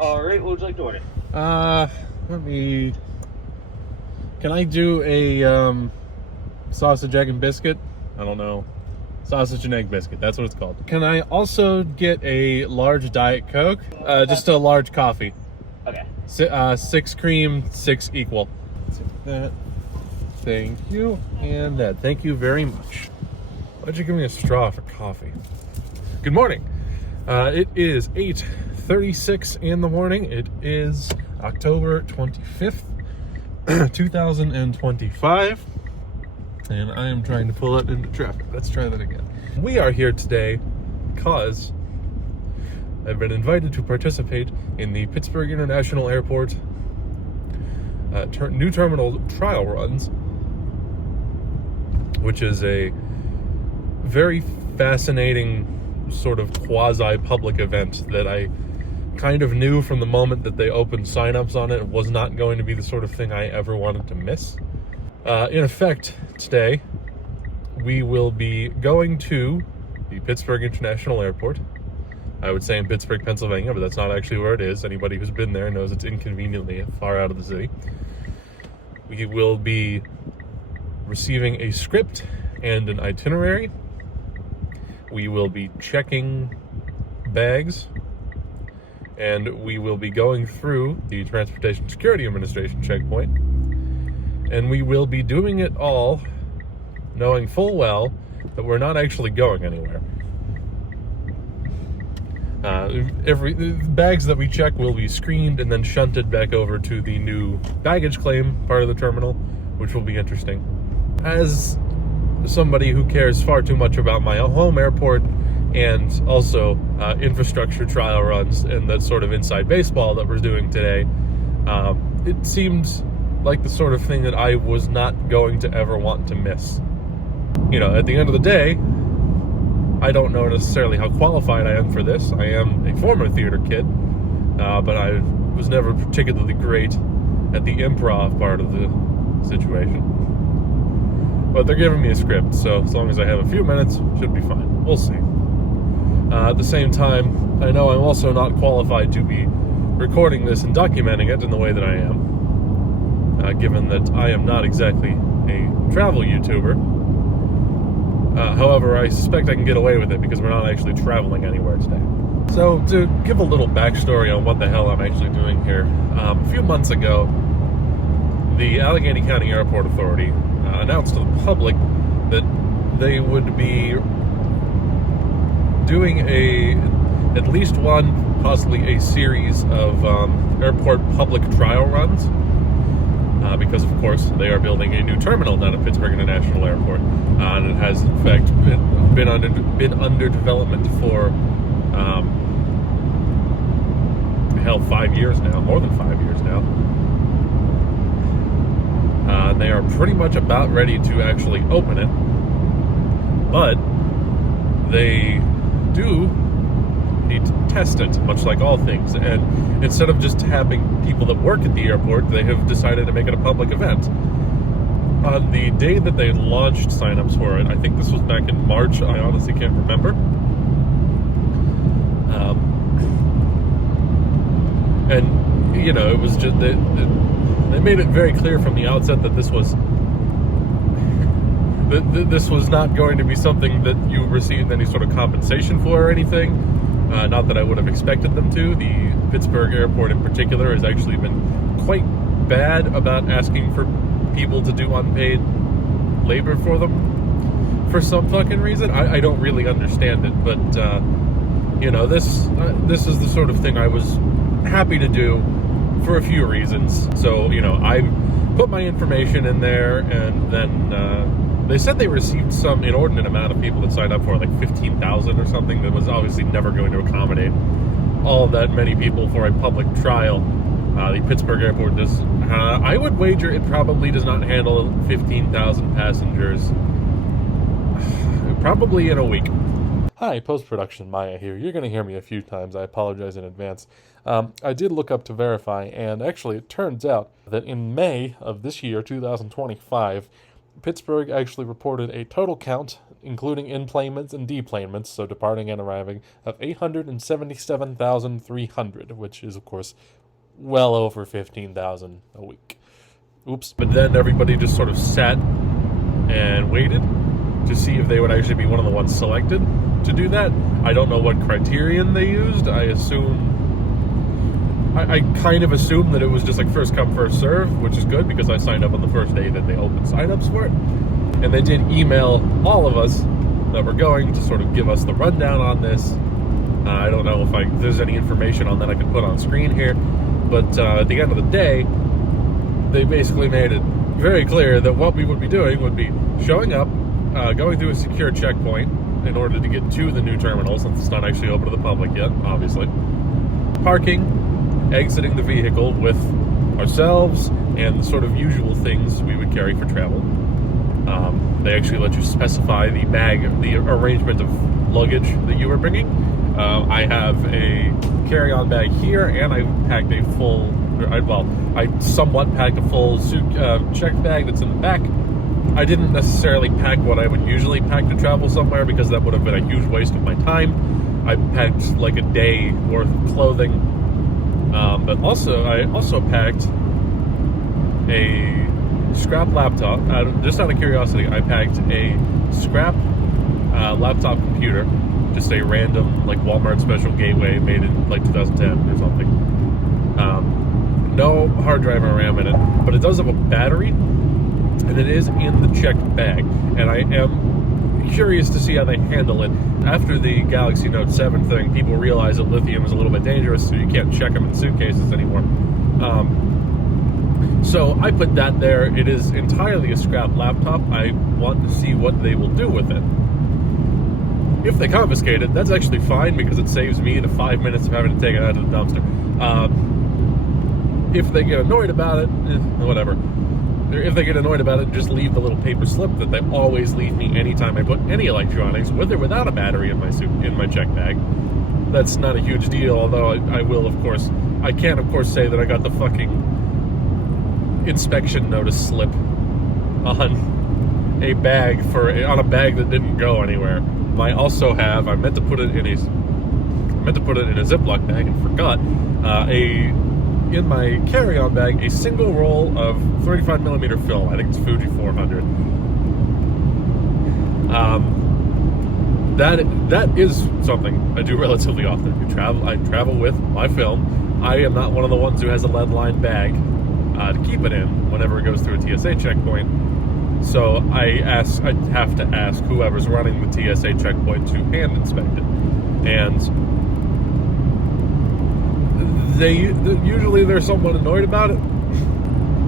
All right, what would you like to order? Let me. Can I do a sausage, egg, and biscuit? I don't know. Sausage and egg biscuit. That's what it's called. Can I also get a large Diet Coke? Just a large coffee. Okay. 6 cream, 6 equal. That. Thank you, and that. Thank you very much. Why'd you give me a straw for coffee? Good morning. It is 8:36 in the morning. It is October 25th, 2025, and I am trying to pull it into traffic. Let's try that again. We are here today because I've been invited to participate in the Pittsburgh International Airport new terminal trial runs, which is a very fascinating sort of quasi-public event that I kind of knew from the moment that they opened signups on it was not going to be the sort of thing I ever wanted to miss. In effect, today, we will be going to the Pittsburgh International Airport. I would say in Pittsburgh, Pennsylvania, but that's not actually where it is. Anybody who's been there knows it's inconveniently far out of the city. We will be receiving a script and an itinerary. We will be checking bags, and we will be going through the Transportation Security Administration checkpoint, and we will be doing it all knowing full well that we're not actually going anywhere. Every bags that we check will be screened and then shunted back over to the new baggage claim part of the terminal, which will be interesting. As somebody who cares far too much about my home airport and also infrastructure trial runs and that sort of inside baseball that we're doing today, it seemed like the sort of thing that I was not going to ever want to miss. You know, at the end of the day, I don't know necessarily how qualified I am for this. I am a former theater kid, but I was never particularly great at the improv part of the situation. But they're giving me a script, so as long as I have a few minutes, should be fine. We'll see. At the same time, I know I'm also not qualified to be recording this and documenting it in the way that I am, given that I am not exactly a travel YouTuber. However, I suspect I can get away with it because we're not actually traveling anywhere today. So, to give a little backstory on what the hell I'm actually doing here, a few months ago, the Allegheny County Airport Authority announced to the public that they would be doing at least one, possibly a series of airport public trial runs, because of course they are building a new terminal down at Pittsburgh International Airport, and it has in fact been under development for 5 years now, more than 5 years now. They are pretty much about ready to actually open it, but they do need to test it, much like all things. And instead of just having people that work at the airport, they have decided to make it a public event. On the day that they launched signups for it, I think this was back in March, I honestly can't remember. And, you know, it was just they made it very clear from the outset that this was not going to be something that you received any sort of compensation for or anything. Not that I would have expected them to. The Pittsburgh airport in particular has actually been quite bad about asking for people to do unpaid labor for them for some fucking reason. I don't really understand it, but you know, this is the sort of thing I was happy to do for a few reasons. So, you know, I put my information in there, and then they said they received some inordinate amount of people that signed up for it, like 15,000 or something, that was obviously never going to accommodate all that many people for a public trial. The Pittsburgh airport does, I would wager it probably does not handle 15,000 passengers probably in a week. Hi, post-production Maya here. You're going to hear me a few times. I apologize in advance. I did look up to verify, and actually it turns out that in May of this year, 2025, Pittsburgh actually reported a total count, including enplanements and deplanements, so departing and arriving, of 877,300, which is, of course, well over 15,000 a week. Oops. But then everybody just sort of sat and waited to see if they would actually be one of the ones selected to do that. I don't know what criterion they used. I kind of assumed that it was just like first come, first serve, which is good because I signed up on the first day that they opened signups for it. And they did email all of us that were going to sort of give us the rundown on this. I don't know if there's any information on that I could put on screen here, but at the end of the day, they basically made it very clear that what we would be doing would be showing up, going through a secure checkpoint in order to get to the new terminal, since it's not actually open to the public yet, obviously. Parking, exiting the vehicle with ourselves and the sort of usual things we would carry for travel. They actually let you specify the arrangement of luggage that you were bringing. I have a carry-on bag here, and I packed a full, I somewhat packed a full checked bag that's in the back. I didn't necessarily pack what I would usually pack to travel somewhere because that would have been a huge waste of my time. I packed like a day worth of clothing, but I also packed a scrap laptop. Just out of curiosity, I packed a scrap laptop computer, just a random like Walmart special gateway made in like 2010 or something. No hard drive or RAM in it, but it does have a battery, and it is in the checked bag. And I am curious to see how they handle it. After the Galaxy Note 7 thing, people realized that lithium is a little bit dangerous, so you can't check them in suitcases anymore. So I put that there. It is entirely a scrap laptop. I want to see what they will do with it. If they confiscate it, that's actually fine because it saves me the 5 minutes of having to take it out of the dumpster. If they get annoyed about it, whatever. If they get annoyed about it, just leave the little paper slip that they always leave me anytime I put any electronics, with or without a battery in my check bag. That's not a huge deal, although I will, of course, I can, of course, say that I got the fucking inspection notice slip on a bag that didn't go anywhere. I meant to put it in a Ziploc bag and forgot. In my carry-on bag, a single roll of 35mm film. I think it's Fuji 400. That is something I do relatively often. I travel with my film. I am not one of the ones who has a lead-lined bag to keep it in whenever it goes through a TSA checkpoint. So I have to ask whoever's running the TSA checkpoint to hand inspect it. And usually they're somewhat annoyed about it.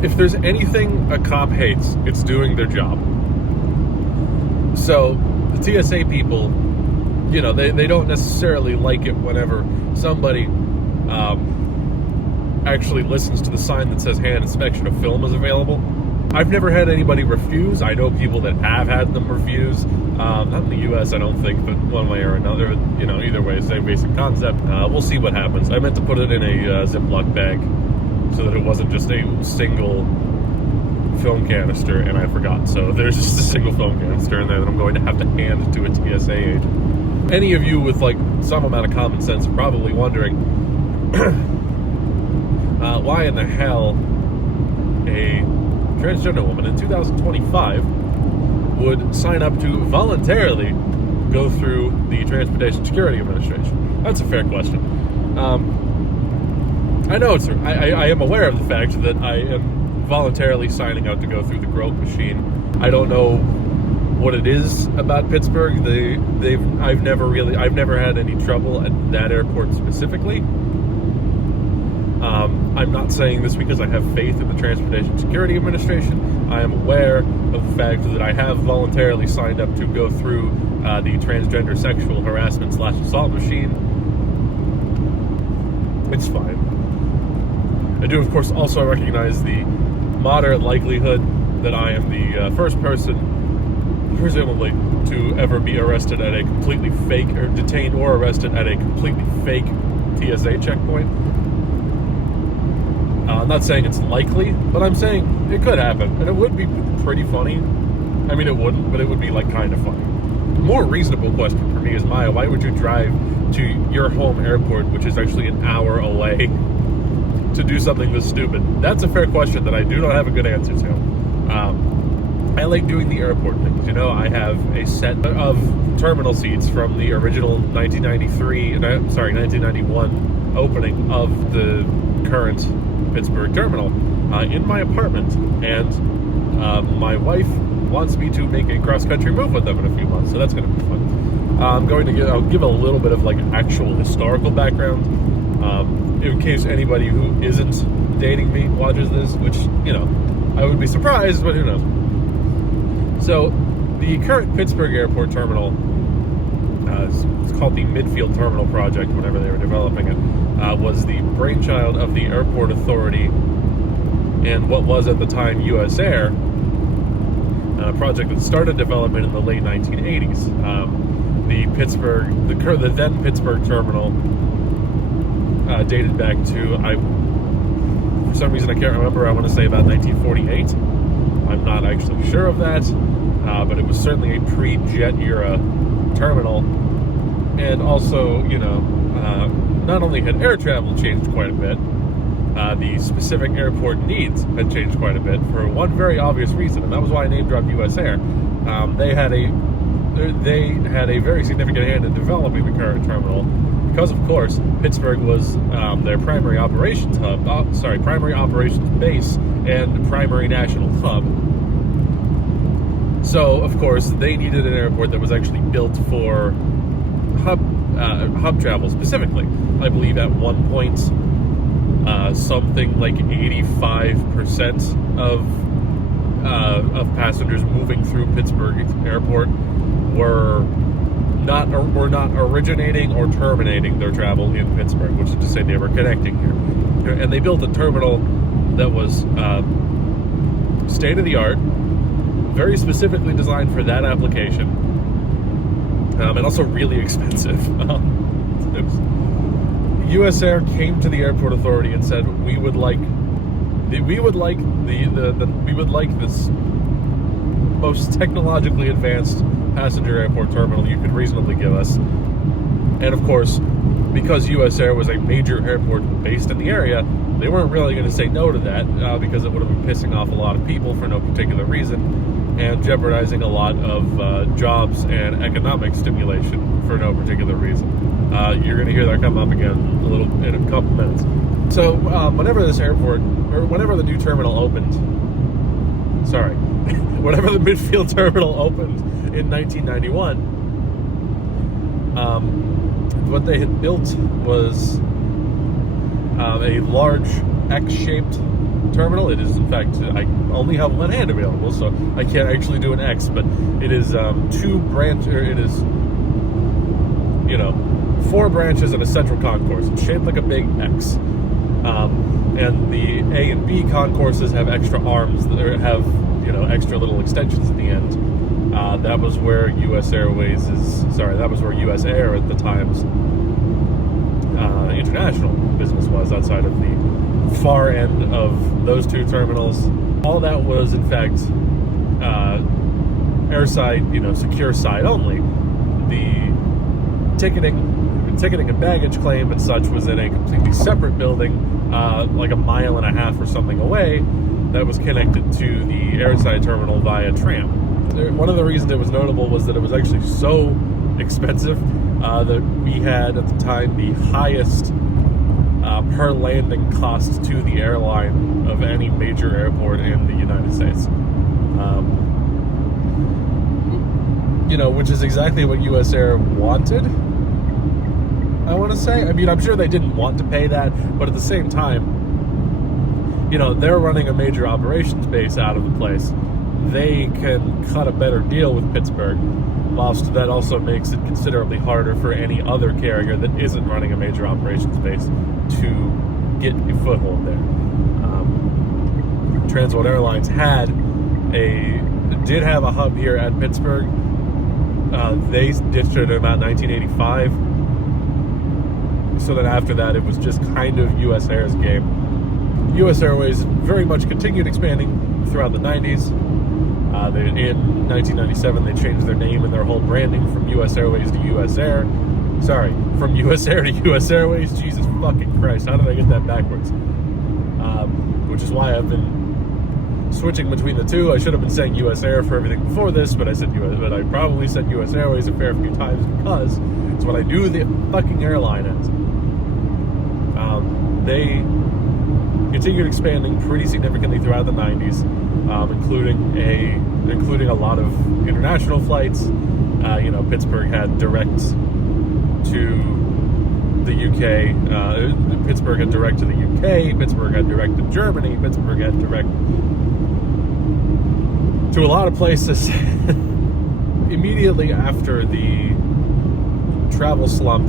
If there's anything a cop hates, it's doing their job. So the TSA people, they don't necessarily like it whenever somebody actually listens to the sign that says hand inspection of film is available. I've never had anybody refuse. I know people that have had them refuse. Not in the U.S., I don't think, but one way or another, either way, same basic concept. We'll see what happens. I meant to put it in a Ziploc bag so that it wasn't just a single film canister, and I forgot. So there's just a single film canister in there that I'm going to have to hand to a TSA agent. Any of you with, some amount of common sense are probably wondering why in the hell a transgender woman in 2025 would sign up to voluntarily go through the Transportation Security Administration. That's a fair question. I know I am aware of the fact that I am voluntarily signing out to go through the grope machine. I don't know what it is about Pittsburgh. I've never had any trouble at that airport specifically. I'm not saying this because I have faith in the Transportation Security Administration. I am aware of the fact that I have voluntarily signed up to go through the transgender sexual harassment / assault machine. It's fine. I do, of course, also recognize the moderate likelihood that I am the first person, presumably, to ever be arrested at a completely fake, or detained or arrested at a completely fake TSA checkpoint. I'm not saying it's likely, but I'm saying it could happen, and it would be pretty funny I mean, it wouldn't, but it would be like kind of funny. A more reasonable question for me is, Maya, why would you drive to your home airport, which is actually an hour away, to do something this stupid? That's a fair question that I do not have a good answer to. I like doing the airport things. You know, I have a set of terminal seats from the original 1991 opening of the current Pittsburgh terminal in my apartment, and my wife wants me to make a cross-country move with them in a few months, so that's going to be fun. I'll give a little bit of like actual historical background, in case anybody who isn't dating me watches this, which, you know, I would be surprised, but who knows. So, the current Pittsburgh Airport terminal, it's called the Midfield Terminal Project, whenever they were developing it, was the brainchild of the Airport Authority and what was at the time U.S. Air, a project that started development in the late 1980s. The then Pittsburgh terminal dated back to, for some reason I can't remember, I want to say about 1948. I'm not actually sure of that, but it was certainly a pre-jet era terminal. And also, you know, not only had air travel changed quite a bit, the specific airport needs had changed quite a bit for one very obvious reason, and that was why I name dropped U.S. Air. They had a very significant hand in developing the current terminal, because, of course, Pittsburgh was their primary operations base and primary national hub. So, of course, they needed an airport that was actually built for hub travel specifically. I believe at one point, something like 85% of passengers moving through Pittsburgh Airport were not originating or terminating their travel in Pittsburgh, which is to say they were connecting here. And they built a terminal that was state-of-the-art, very specifically designed for that application, and also really expensive. U.S. Air came to the Airport Authority and said, we would like this most technologically advanced passenger airport terminal you could reasonably give us. And of course, because U.S. Air was a major airport based in the area, they weren't really going to say no to that, because it would have been pissing off a lot of people for no particular reason, and jeopardizing a lot of jobs and economic stimulation for no particular reason. You're going to hear that come up again in a couple minutes. So whenever this airport, or whenever the new terminal opened, whenever the Midfield terminal opened in 1991, what they had built was a large X-shaped terminal. It is, in fact, I only have one hand available, so I can't actually do an X, but it is four branches and a central concourse. It's shaped like a big X. And the A and B concourses have extra arms that have, extra little extensions at the end. That was where U.S. Air at the time's international business was, outside of the far end of those two terminals. All that was, in fact, airside, secure side only. The ticketing and baggage claim and such was in a completely separate building, like a mile and a half or something away, that was connected to the airside terminal via tram. One of the reasons it was notable was that it was actually so expensive that we had at the time the highest per landing cost to the airline of any major airport in the United States. Which is exactly what U.S. Air wanted, I want to say. I mean, I'm sure they didn't want to pay that, but at the same time, they're running a major operations base out of the place. They can cut a better deal with Pittsburgh, whilst that also makes it considerably harder for any other carrier that isn't running a major operations base to get a foothold there. Transworld Airlines did have a hub here at Pittsburgh. They ditched it in about 1985. So then after that, it was just kind of U.S. Air's game. U.S. Airways very much continued expanding throughout the 90s. In 1997, they changed their name and their whole branding from U.S. Airways to U.S. Air. Sorry, from U.S. Air to U.S. Airways. Jesus fucking Christ, how did I get that backwards? Which is why I've been switching between the two. I should have been saying U.S. Air for everything before this, but I probably said U.S. Airways a fair few times because it's what I knew the fucking airline as. They continued expanding pretty significantly throughout the 90s, including a lot of international flights. Pittsburgh had direct to the UK. Pittsburgh had direct to the UK. Pittsburgh had direct to Germany. Pittsburgh had direct to a lot of places. Immediately after the travel slump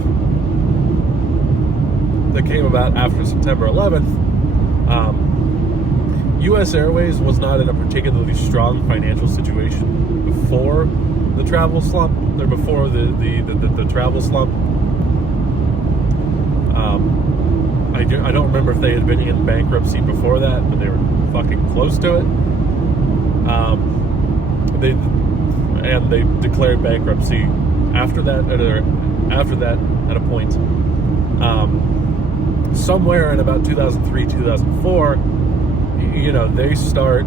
that came about after September 11th, U.S. Airways was not in a particularly strong financial situation before the travel slump. Or before the travel slump. I don't remember if they had been in bankruptcy before that, but they were fucking close to it. They declared bankruptcy after that at a point. Somewhere in about 2003, 2004, they start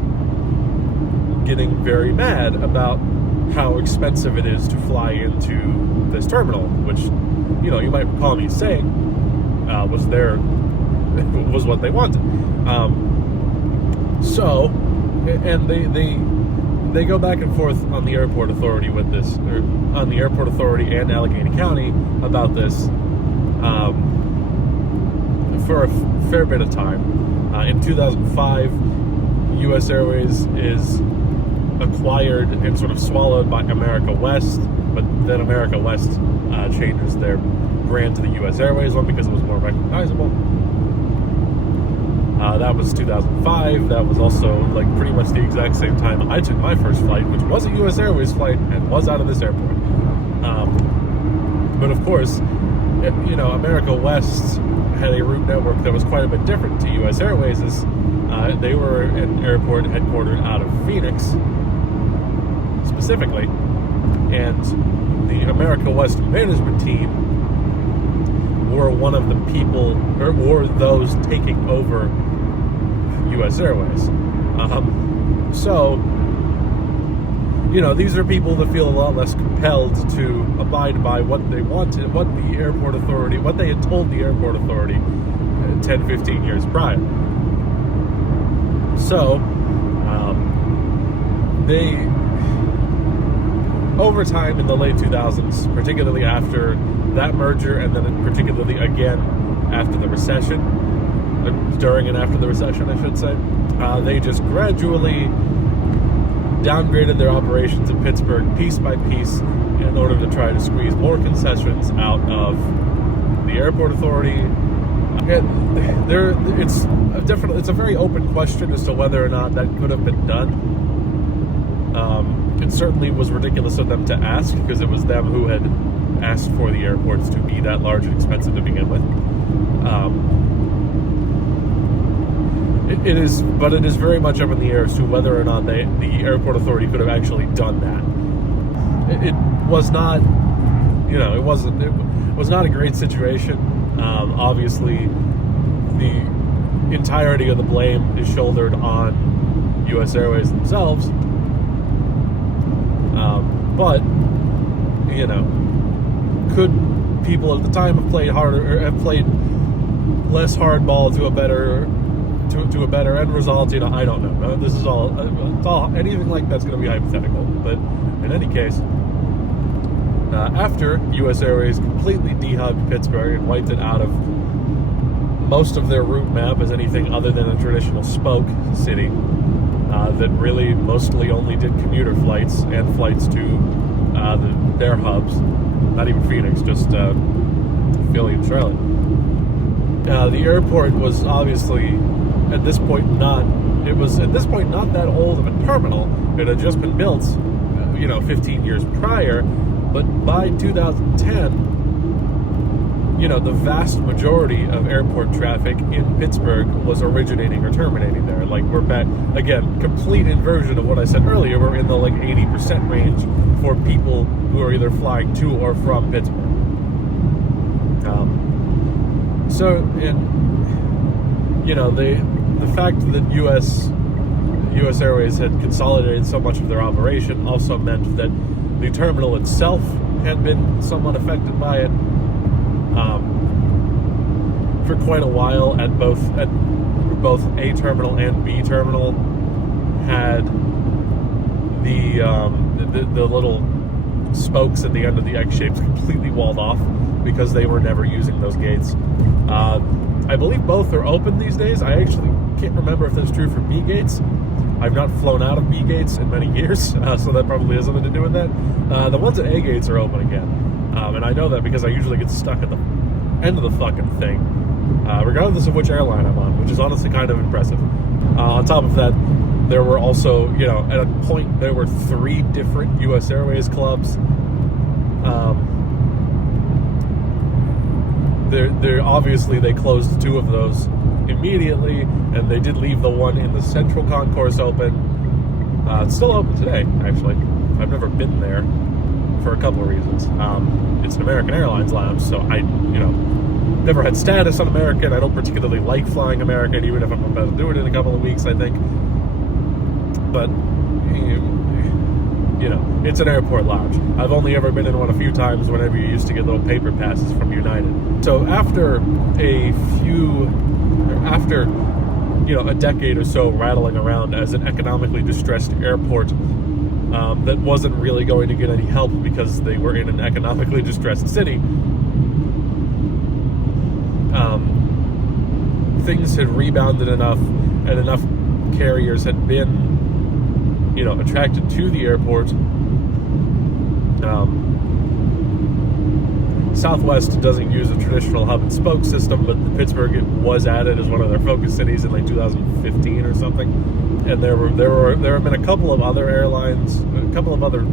getting very mad about how expensive it is to fly into this terminal, which, you might recall me saying was what they wanted. They go back and forth on the airport authority with this, or on the airport authority and Allegheny County about this for a fair bit of time. In 2005, U.S. Airways is acquired and sort of swallowed by America West, but then America West changes their brand to the U.S. Airways one because it was more recognizable. That was 2005. That was also pretty much the exact same time I took my first flight, which was a U.S. Airways flight and was out of this airport. But of course, America West had a route network that was quite a bit different to U.S. Airways. They were an airport headquartered out of Phoenix, specifically, and the America West management team were one of the people, or were those taking over U.S. Airways. These are people that feel a lot less compelled to abide by what they wanted, what the airport authority, what they had told the airport authority 10, 15 years prior. So, they, over time in the late 2000s, particularly after that merger, and then particularly again after the recession, during and after the recession, I should say, they just gradually downgraded their operations in Pittsburgh piece by piece in order to try to squeeze more concessions out of the airport authority. It's a very open question as to whether or not that could have been done. It certainly was ridiculous of them to ask, because it was them who had asked for the airports to be that large and expensive to begin with. It is very much up in the air as to whether or not the airport authority could have actually done that. It was not, it was not a great situation. Obviously, the entirety of the blame is shouldered on U.S. Airways themselves. But could people at the time have played harder, or have played less hardball to a better end result? I don't know. This is all anything like that's going to be hypothetical. But in any case, after U.S. Airways completely dehubbed Pittsburgh and wiped it out of most of their route map as anything other than a traditional spoke city that really mostly only did commuter flights and flights to their hubs, not even Phoenix, just Philly and Charlotte. The airport was obviously at this point not that old of a terminal. It had just been built 15 years prior, but by 2010, the vast majority of airport traffic in Pittsburgh was originating or terminating there. Like, we're back, again, complete inversion of what I said earlier. We're in the, 80% range for people who are either flying to or from Pittsburgh. The fact that U.S. Airways had consolidated so much of their operation also meant that the terminal itself had been somewhat affected by it. For quite a while, at both A terminal and B terminal, had the little spokes at the end of the X shapes completely walled off because they were never using those gates. I believe both are open these days. I actually can't remember if that's true for B gates. I've not flown out of B gates in many years, so that probably has something to do with that. The ones at A gates are open again, and I know that because I usually get stuck at the end of the fucking thing, regardless of which airline I'm on, which is honestly kind of impressive. On top of that, there were also, at a point, there were 3 different U.S. Airways clubs. Obviously they closed 2 of those immediately, and they did leave the one in the central concourse open. It's still open today, actually. I've never been there for a couple of reasons. It's an American Airlines lounge, so I, never had status on American. I don't particularly like flying American, even if I'm about to do it in a couple of weeks, I think. But, it's an airport lounge. I've only ever been in one a few times whenever you used to get little paper passes from United. So after a decade or so rattling around as an economically distressed airport that wasn't really going to get any help because they were in an economically distressed city, things had rebounded enough, and enough carriers had been attracted to the airport. Southwest doesn't use a traditional hub and spoke system, but Pittsburgh was added as one of their focus cities in 2015 or something. And there have been a couple of other airlines, a couple of other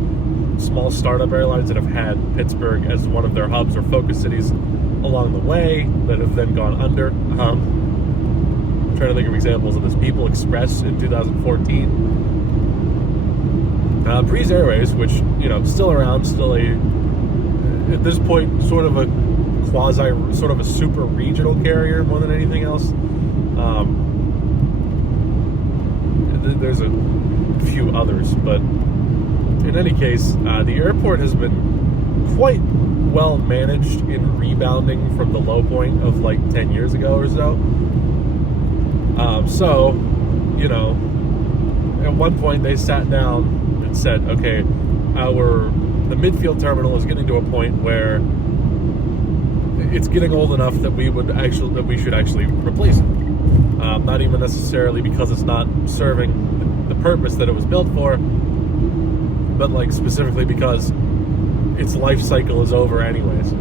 small startup airlines that have had Pittsburgh as one of their hubs or focus cities along the way that have then gone under. I'm trying to think of examples of this. People Express in 2014. Breeze Airways, which, still around, still at this point, sort of a super regional carrier more than anything else. There's a few others, but in any case, the airport has been quite well managed in rebounding from the low point of 10 years ago or so. At one point they sat down and said, okay, the midfield terminal is getting to a point where it's getting old enough that we should actually replace it. Not even necessarily because it's not serving the purpose that it was built for, but specifically because its life cycle is over anyways.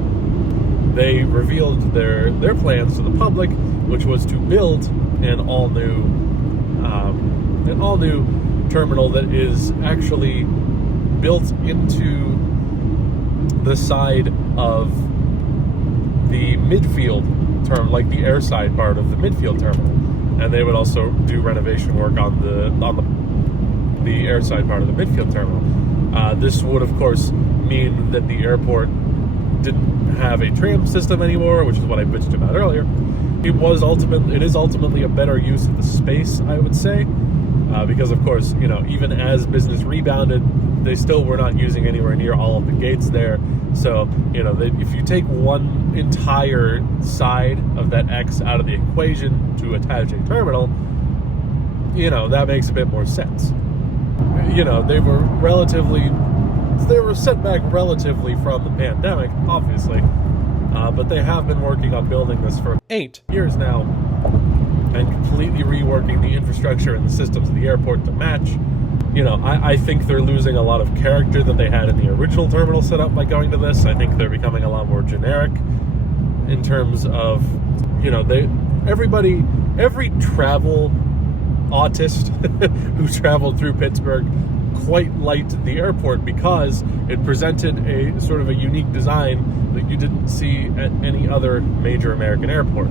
They revealed their plans to the public, which was to build an all new terminal that is actually built into the side of the midfield terminal, like the airside part of the midfield terminal, and they would also do renovation work on the airside part of the midfield terminal. This would, of course, mean that the airport didn't have a tram system anymore, which is what I bitched about earlier. It is ultimately a better use of the space, I would say, because of course, even as business rebounded, they still were not using anywhere near all of the gates there. So, if you take one entire side of that X out of the equation to attach a terminal, that makes a bit more sense. They were set back relatively from the pandemic, obviously, but they have been working on building this for 8 years now and completely reworking the infrastructure and the systems of the airport to match. I think they're losing a lot of character that they had in the original terminal setup by going to this. I think they're becoming a lot more generic in terms of, every travel autist who traveled through Pittsburgh quite liked the airport because it presented a sort of a unique design that you didn't see at any other major American airport.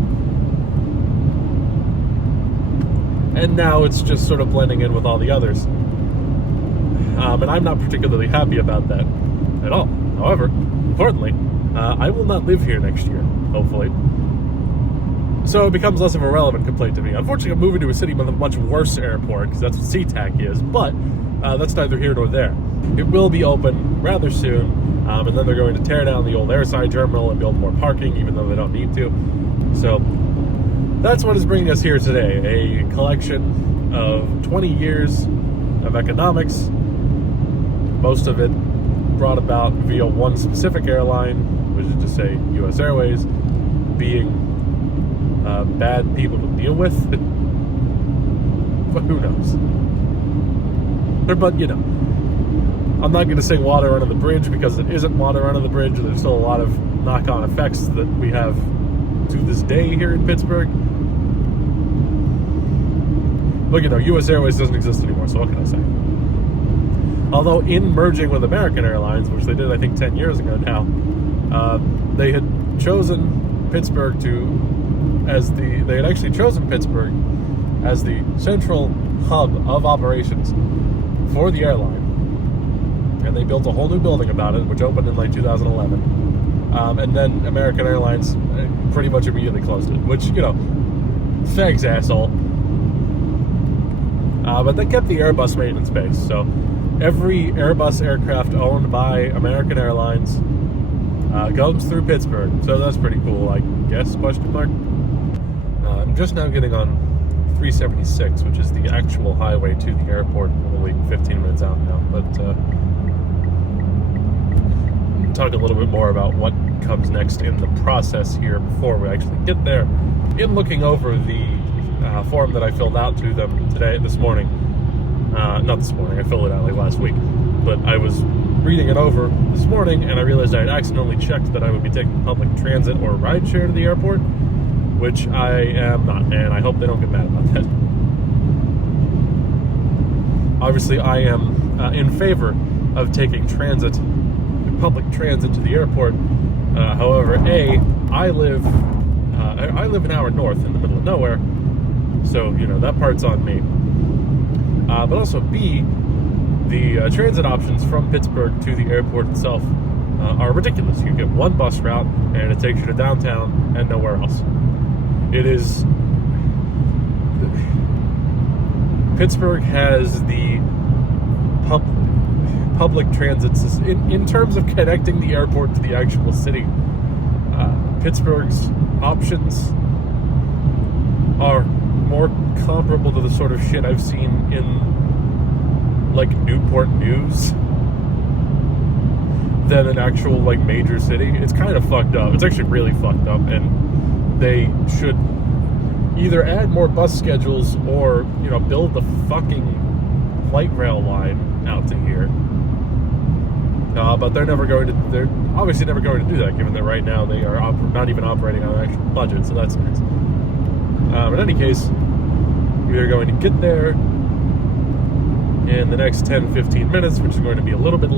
And now it's just sort of blending in with all the others. And I'm not particularly happy about that at all. However, importantly, I will not live here next year, hopefully. So it becomes less of a relevant complaint to me. Unfortunately, I'm moving to a city with a much worse airport, because that's what SeaTac is, but that's neither here nor there. It will be open rather soon, and then they're going to tear down the old airside terminal and build more parking, even though they don't need to. So that's what is bringing us here today, a collection of 20 years of economics, most of it brought about via one specific airline, which is to say U.S. Airways, being bad people to deal with. But who knows? But, you know, I'm not going to say water under the bridge, because it isn't water under the bridge. There's still a lot of knock-on effects that we have to this day here in Pittsburgh. But, you know, U.S. Airways doesn't exist anymore, so what can I say? Although in merging with American Airlines, which they did I think 10 years ago now, they had chosen Pittsburgh they had actually chosen Pittsburgh as the central hub of operations for the airline. And they built a whole new building about it, which opened in like 2011. And then American Airlines pretty much immediately closed it, which, you know, thanks, asshole. But they kept the Airbus maintenance base, so every Airbus aircraft owned by American Airlines goes through Pittsburgh, so that's pretty cool, I guess, question mark. I'm just now getting on 376, which is the actual highway to the airport, only 15 minutes out now, but talk a little bit more about what comes next in the process here before we actually get there. In looking over the form that I filled out to them this morning, not this morning, I filled it out like last week, but I was reading it over this morning and I realized I had accidentally checked that I would be taking public transit or rideshare to the airport, which I am not, and I hope they don't get mad about that. Obviously, I am in favor of taking public transit to the airport. However, I live an hour north in the middle of nowhere, so, you know, that part's on me. But also, B, the transit options from Pittsburgh to the airport itself are ridiculous. You get one bus route, and it takes you to downtown and nowhere else. Pittsburgh has the public transit system. In terms of connecting the airport to the actual city, Pittsburgh's options are more comparable to the sort of shit I've seen in, like, Newport News than an actual, like, major city. It's kind of fucked up. It's actually really fucked up, and they should either add more bus schedules or, you know, build the fucking light rail line out to here. But they're obviously never going to do that, given that right now they are not even operating on an actual budget, so that's nice. In any case, we are going to get there in the next 10-15 minutes, which is going to be a little bit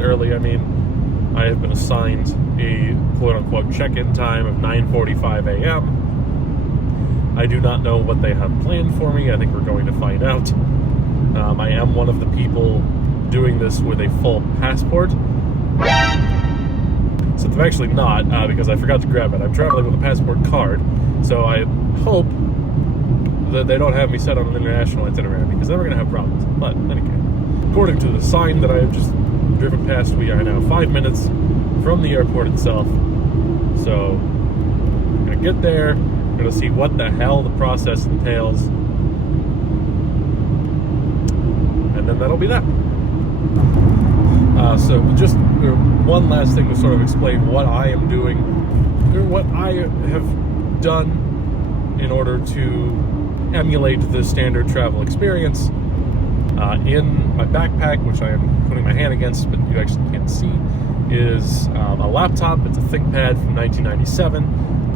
early. I mean, I have been assigned a quote-unquote check-in time of 9:45 a.m. I do not know what they have planned for me. I think we're going to find out. I am one of the people doing this with a full passport. So I'm actually not, because I forgot to grab it. I'm traveling with a passport card, so I hope that they don't have me set on an international itinerary, because then we're going to have problems. But anyway, according to the sign that I have just driven past, we are now 5 minutes from the airport itself. So I'm going to get there, I'm going to see what the hell the process entails, and then that'll be that. So just one last thing to sort of explain what I am doing, or what I have done in order to emulate the standard travel experience. In my backpack, which I am putting my hand against, but you actually can't see, is a laptop. It's a ThinkPad from 1997,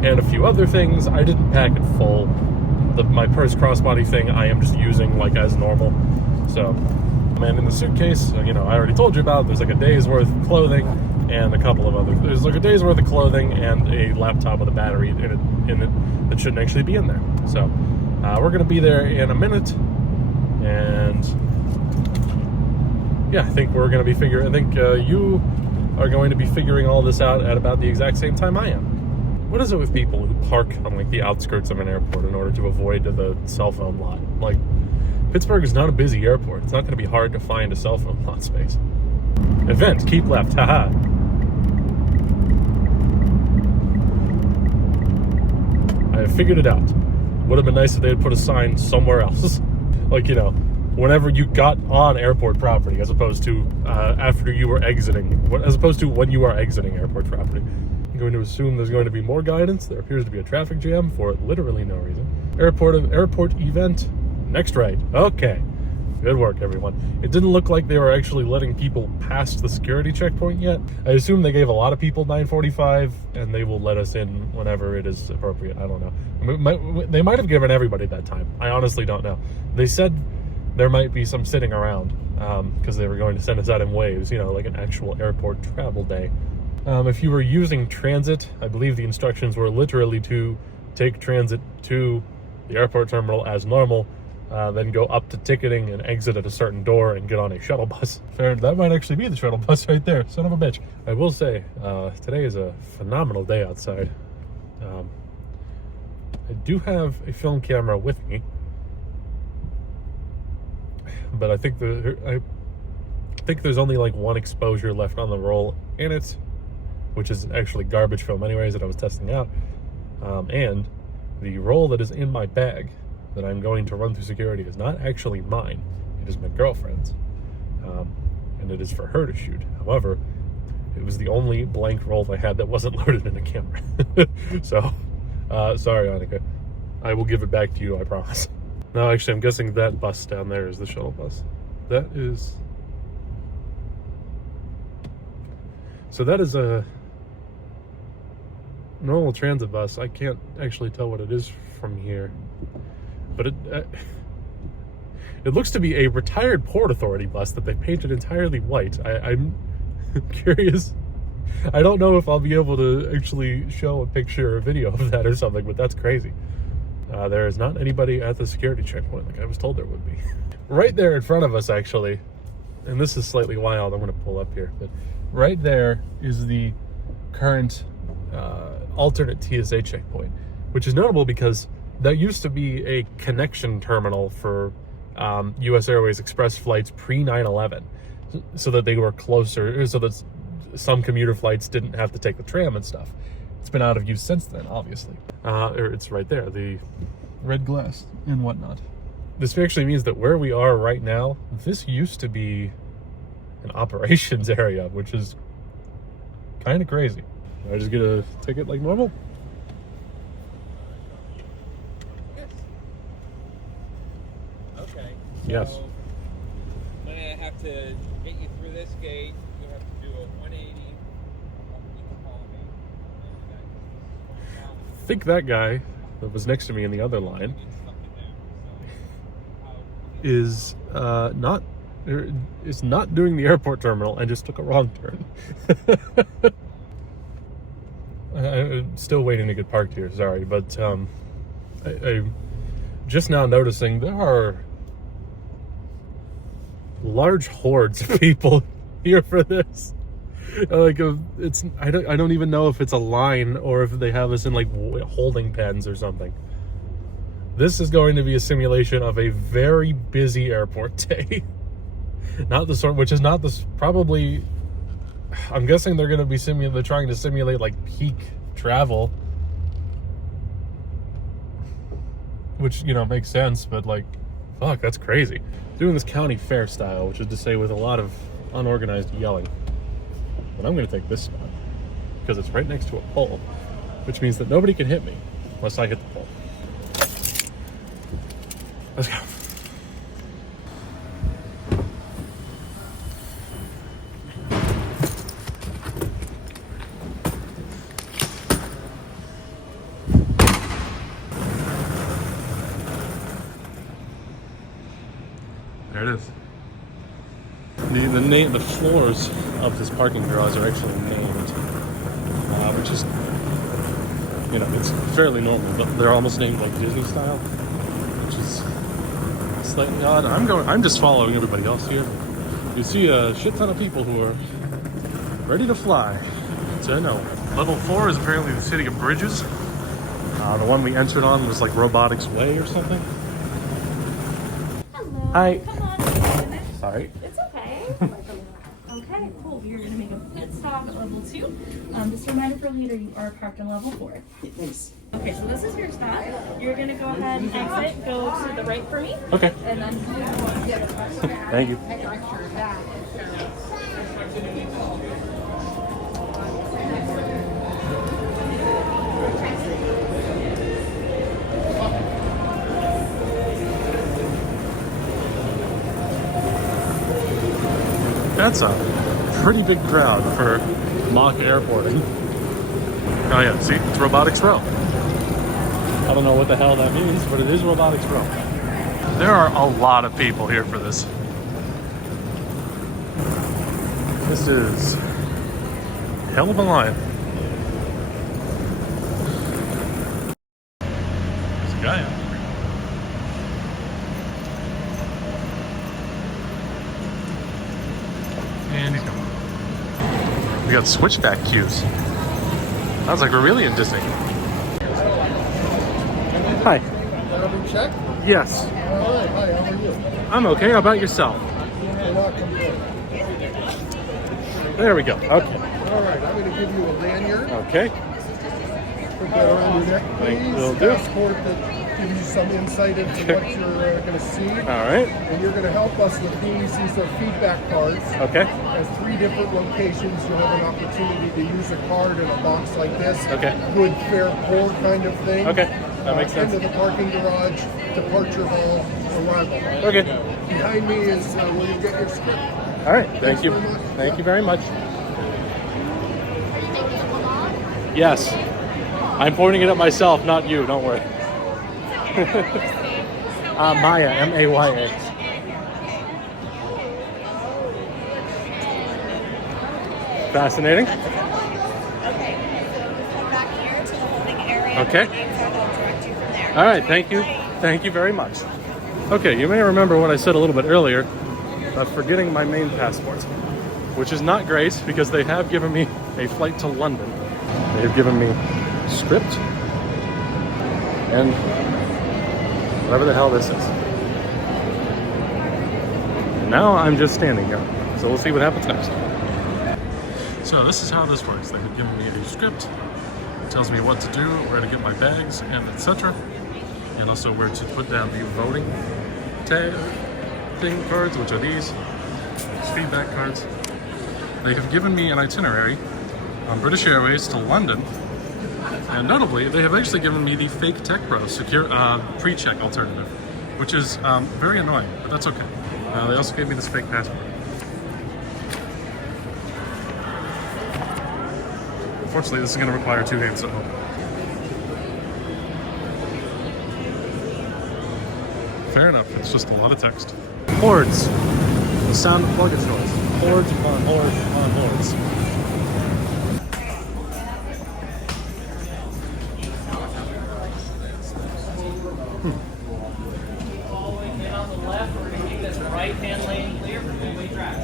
and a few other things. I didn't pack it full. My purse crossbody thing I am just using like as normal. So And in the suitcase, I already told you about, there's like a day's worth of clothing and a couple of other. There's like a day's worth of clothing and a laptop with a battery in it that shouldn't actually be in there. So we're going to be there in a minute, and yeah, I think we're going to be figuring. I think you are going to be figuring all this out at about the exact same time I am. What is it with people who park on like the outskirts of an airport in order to avoid the cell phone lot? Like, Pittsburgh is not a busy airport. It's not going to be hard to find a cell phone lot space. Event, keep left, haha. I have figured it out. Would have been nice if they had put a sign somewhere else. Like, whenever you got on airport property, as opposed to after you were exiting, as opposed to when you are exiting airport property. I'm going to assume there's going to be more guidance. There appears to be a traffic jam for literally no reason. Airport event, next right. Okay. Good work, everyone. It didn't look like they were actually letting people past the security checkpoint yet. I assume they gave a lot of people 9:45, and they will let us in whenever it is appropriate. I don't know. They might have given everybody that time. I honestly don't know. They said there might be some sitting around because they were going to send us out in waves, like an actual airport travel day. If you were using transit, I believe the instructions were literally to take transit to the airport terminal as normal, then go up to ticketing and exit at a certain door and get on a shuttle bus. That might actually be the shuttle bus right there. Son of a bitch. I will say, today is a phenomenal day outside. I do have a film camera with me, but I think there's only like one exposure left on the roll in it, which is actually garbage film anyways that I was testing out. And the roll that is in my bag that I'm going to run through security is not actually mine. It is my girlfriend's. And it is for her to shoot. However, it was the only blank roll I had that wasn't loaded in a camera. So, sorry, Annika. I will give it back to you, I promise. No, actually, I'm guessing that bus down there is the shuttle bus. That is... So that is a normal transit bus. I can't actually tell what it is from here. But it looks to be a retired Port Authority bus that they painted entirely white. I'm curious. I don't know if I'll be able to actually show a picture or a video of that or something, but that's crazy. There is not anybody at the security checkpoint like I was told there would be. Right there in front of us, actually, and this is slightly wild, I'm going to pull up here, but right there is the current alternate TSA checkpoint, which is notable because that used to be a connection terminal for U.S. Airways Express flights pre-9/11, so that they were closer, so that some commuter flights didn't have to take the tram and stuff. It's been out of use since then, obviously. It's right there, the red glass and whatnot. This actually means that where we are right now, this used to be an operations area, which is kind of crazy. I just get a ticket like normal? Yes. Okay. Yes. So I'm gonna have to get you through this gate. You have to do a 180. You can follow me. I think that guy that was next to me in the other line is not doing the airport terminal and just took a wrong turn. I'm still waiting to get parked here, sorry, but I'm just now noticing there are large hordes of people here for this. Like I don't even know if it's a line or if they have us in like holding pens or something. This is going to be a simulation of a very busy airport day. Not the sort, which is not this, probably, I'm guessing they're going to be they're trying to simulate like peak travel. Which, makes sense, but like, fuck, that's crazy. Doing this county fair style, which is to say with a lot of unorganized yelling. But I'm going to take this spot because it's right next to a pole, which means that nobody can hit me unless I hit the pole. Let's go. There it is. the floors of this parking garage are actually named, which is, you know, it's fairly normal, but they're almost named like Disney style, which is slightly odd. I'm just following everybody else here. You see a shit ton of people who are ready to fly to nowhere. Level 4 is apparently the city of bridges. The one we entered on was like Robotics Way or something. Hello. Hi. Come on. Sorry. It's okay. Okay, cool. You're going to make a pit stop at level 2. Just a reminder for later, you are parked on level 4. Thanks. Okay, so this is your stop. You're going to go ahead and exit. Go to the right for me. Okay. And then Thank you. That's a pretty big crowd for mock airporting. Oh yeah, see, it's Robotics Row. I don't know what the hell that means, but it is Robotics Row. There are a lot of people here for this. This is a hell of a line. There's a guy out there. And he's gone. We got switchback queues. Sounds like we're really in Disney. Hi. Check? Yes. All right. Hi, how are you? I'm okay. How about yourself? You're not complaining. There we go. Okay. All right, I'm going to give you a lanyard. Okay. Put that around your neck, please. Will do. Passport that gives you some insight into what you're going to see. All right. And you're going to help us with these. These are feedback cards. Okay. At 3 different locations, you'll have an opportunity to use a card in a box like this. Okay. Good, fair, poor kind of thing. Okay. That makes sense. Into the parking garage, departure hall, arrival. Okay. Behind me is where you get your script. All right. Thank you. very much. Thank you very much. Yes. I'm pointing it at myself, not you. Don't worry. Maya. M-A-Y-A. Fascinating. Okay, come back here to the holding area. Okay. I'll direct you from there. All right. Thank you. Thank you very much. Okay. You may remember what I said a little bit earlier about forgetting my main passport, which is not great because they have given me a flight to London. They have given me script and whatever the hell this is. And now I'm just standing here. So we'll see what happens next. So this is how this works. They have given me a script. It tells me what to do, where to get my bags, and etc. And also where to put down the voting tag thing cards, which are these feedback cards. They have given me an itinerary on British Airways to London. And notably, they have actually given me the fake Tech Pro secure pre-check alternative, which is very annoying, but that's okay. They also gave me this fake passport. Unfortunately, this is going to require 2 hands to open. Fair enough, it's just a lot of text. Hordes. The sound of luggage noise. Hordes upon hordes upon hordes.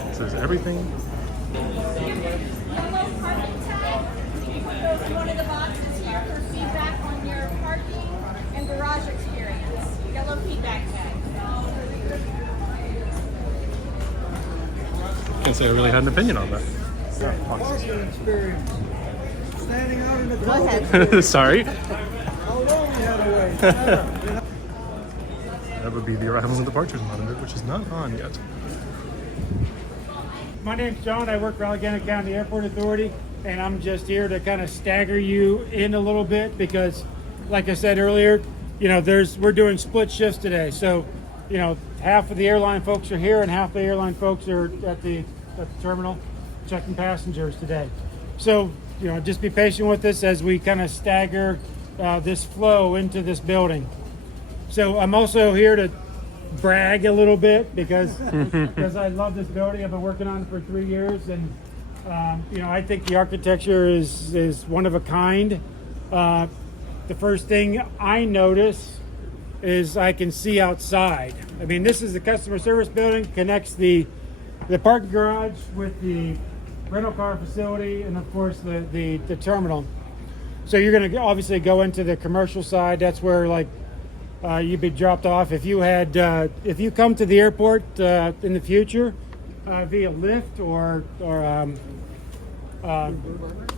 It says everything. Yellow parking tag. You put those in one of the boxes here for feedback on your parking and garage experience. Yellow feedback tag. Can't say I really had an opinion on that. Parking experience. Standing out in the Go ahead. Sorry. How long we had to wait? That would be the arrivals and departures monitor, which is not on yet. My name's John. I work for Allegheny County Airport Authority, and I'm just here to kind of stagger you in a little bit because, like I said earlier, you know, we're doing split shifts today. So, you know, half of the airline folks are here and half the airline folks are at the terminal checking passengers today. So, you know, just be patient with us as we kind of stagger this flow into this building. So I'm also here to brag a little bit because I love this building. I've been working on it for 3 years, and you know, I think the architecture is one of a kind. The first thing I notice is I can see outside. I mean, this is the customer service building, connects the parking garage with the rental car facility, and of course the terminal. So you're going to obviously go into the commercial side. That's where like you'd be dropped off if you had if you come to the airport in the future via Lyft or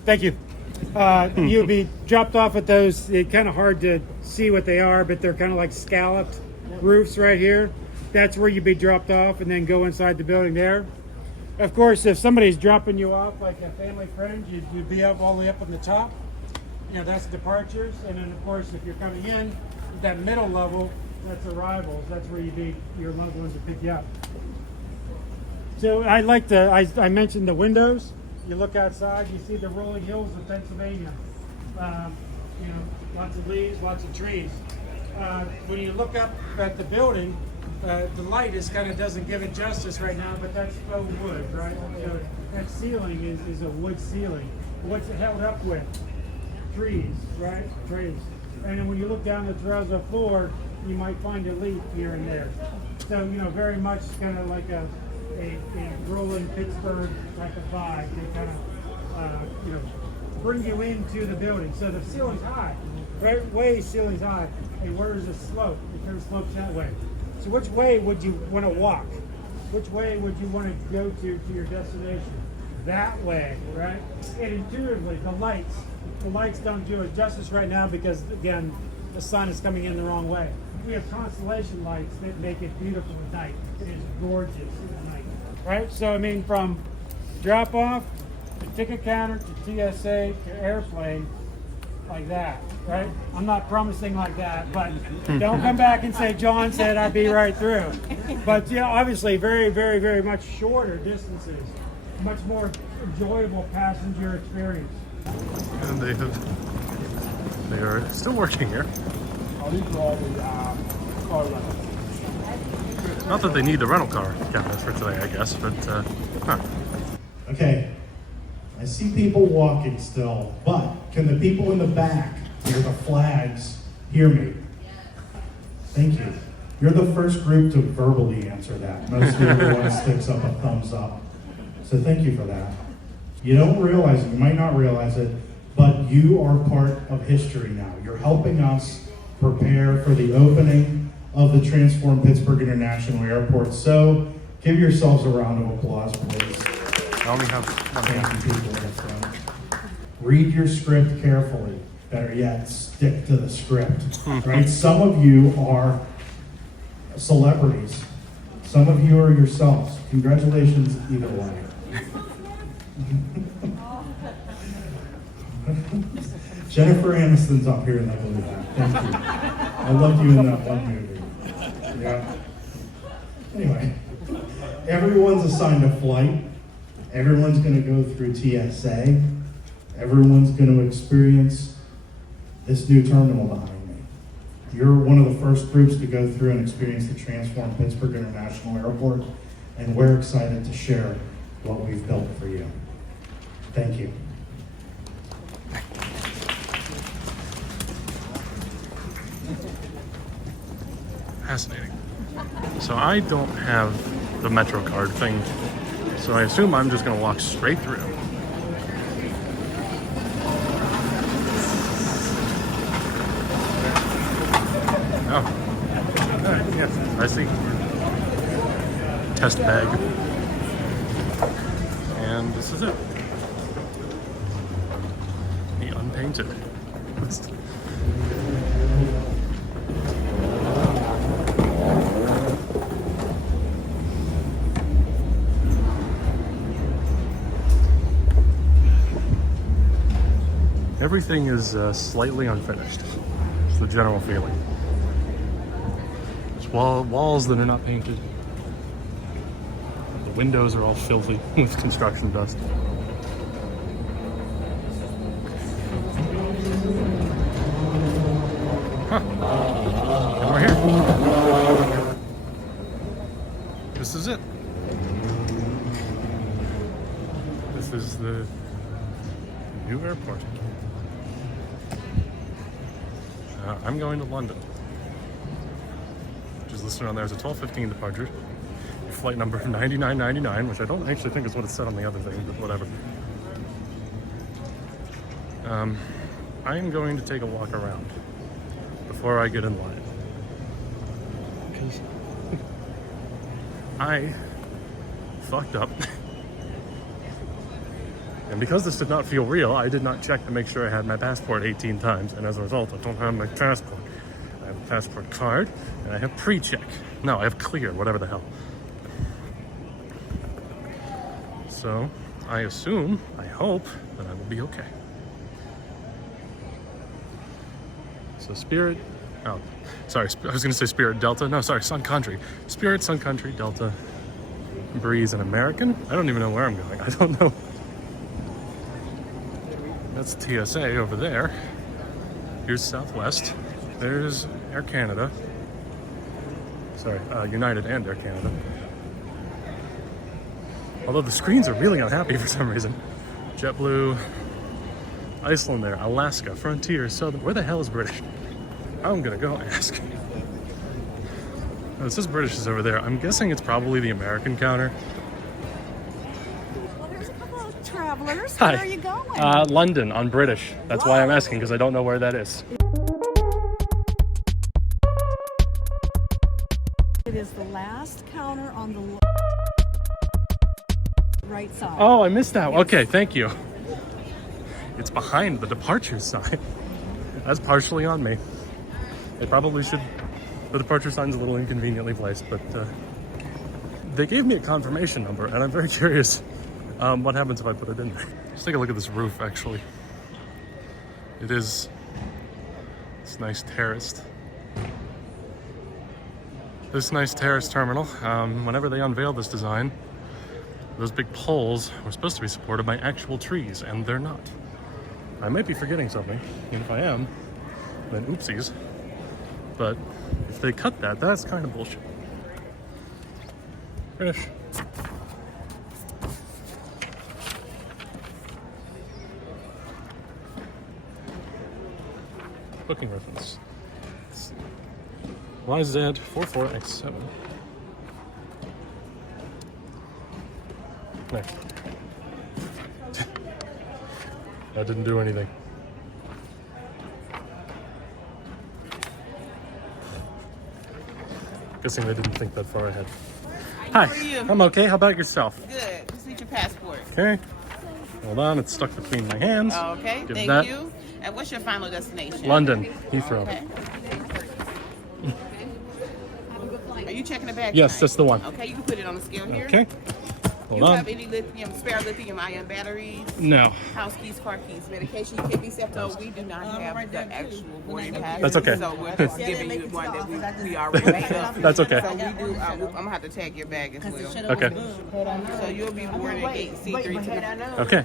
thank you. You'd be dropped off at those. It's kind of hard to see what they are, but they're kind of like scalloped roofs right here. That's where you'd be dropped off, and then go inside the building there. Of course, if somebody's dropping you off, like a family friend, you'd be up all the way up on the top. You know, that's departures, and then of course, if you're coming in, that middle level, that's arrivals. That's where you'd be your loved ones to pick you up. So I like I mentioned the windows. You look outside, you see the rolling hills of Pennsylvania. You know, lots of leaves, lots of trees. When you look up at the building, the light kind of doesn't give it justice right now, but that's faux wood, right? So that ceiling is a wood ceiling. What's it held up with? Trees, right? Trees. And then when you look down the terrazzo floor, you might find a leaf here and there. So, you know, very much kind of like a rolling Pittsburgh type of vibe. They kind of, you know, bring you into the building. So the ceiling's high, right? Way ceiling's high. And where is the slope? It kind of slopes that way. So which way would you want to walk? Which way would you want to go to your destination? That way, right? And intuitively, the lights don't do it justice right now because, again, the sun is coming in the wrong way. We have constellation lights that make it beautiful at night. It is gorgeous at night, right? So, I mean, from drop off to ticket counter to TSA to airplane, like that, right? I'm not promising like that, but don't come back and say John said I'd be right through. But yeah, obviously very, very, very much shorter distances, much more enjoyable passenger experience. And they are still working here. Not that they need the rental car cabinet for today, I guess, but huh. Okay, I see people walking still, but can the people in the back near the flags hear me? Thank you. You're the first group to verbally answer that. Most of everyone sticks up a thumbs up. So thank you for that. You don't realize it, you might not realize it, but you are part of history now. You're helping us prepare for the opening of the transformed Pittsburgh International Airport. So give yourselves a round of applause, please. I only have one hand. Read your script carefully. Better yet, stick to the script. Right? Some of you are celebrities. Some of you are yourselves. Congratulations either way. Jennifer Aniston's up here and I believe that. Thank you. I loved you in that one movie. Yeah. Anyway, everyone's assigned a flight. Everyone's going to go through TSA. Everyone's going to experience this new terminal behind me. You're one of the first groups to go through and experience the transformed Pittsburgh International Airport, and we're excited to share what we've built for you. Thank you. Fascinating. So I don't have the Metro card thing, so I assume I'm just going to walk straight through. Oh, yes, I see. Test bag. And this is it. The unpainted. Everything is slightly unfinished. It's the general feeling. There's walls that are not painted. The windows are all filthy with construction dust. Huh. And we're here. this is it. This is the new airport. I'm going to London, which is listed on there as a 12:15 departure. Flight number 9999, which I don't actually think is what it said on the other thing, but whatever. I am going to take a walk around before I get in line. Because I fucked up. And because this did not feel real, I did not check to make sure I had my passport 18 times, and as a result, I don't have my passport. I have a passport card, and I have pre-check. No, I have clear, whatever the hell. So, I assume, I hope, that I will be okay. So Spirit, oh, sorry, I was gonna say Spirit Delta. No, sorry, Sun Country. Spirit, Sun Country, Delta, Breeze, and American. I don't even know where I'm going. I don't know. That's TSA over there. Here's Southwest. There's Air Canada. Sorry, United and Air Canada. Although the screens are really unhappy for some reason. JetBlue, Iceland there, Alaska, Frontier, Southern. Where the hell is British? I'm gonna go ask. Oh, it says British is over there. I'm guessing it's probably the American counter. Well, there's a couple of travelers. Hi. Where are you going? London on British. That's why I'm asking, because I don't know where that is. It is the last counter on the right side. Oh, I missed that. Yes. Okay, thank you. It's behind the departure sign. That's partially on me. They probably should. The departure sign's a little inconveniently placed, but they gave me a confirmation number, and I'm very curious what happens if I put it in there. Just take a look at this roof, actually. It's nice terraced. This nice terrace terminal, whenever they unveiled this design, those big poles were supposed to be supported by actual trees, and they're not. I might be forgetting something, and if I am, then oopsies. But if they cut that, that's kind of bullshit. Finish. Booking reference. YZ44X7. There. That didn't do anything. Guessing they didn't think that far ahead. Hi. How are you? I'm okay. How about yourself? Good. Just need your passport. Okay. Hold on. It's stuck between my hands. Okay. Give Thank that. you. And what's your final destination? London. Heathrow. Okay. Are you checking the bag? Yes, tonight? that's the one. Okay, you can put it on the scale here. Okay. Hold You on. have any spare lithium-ion batteries? No. House keys, car keys, medication you can be set. No, we do not have the actual boarding pass. That's okay. So we're just giving you one that we already made up. That's okay. So we do. I'm gonna have to tag your bag as well. Okay. So you'll be boarding at gate C3. Okay.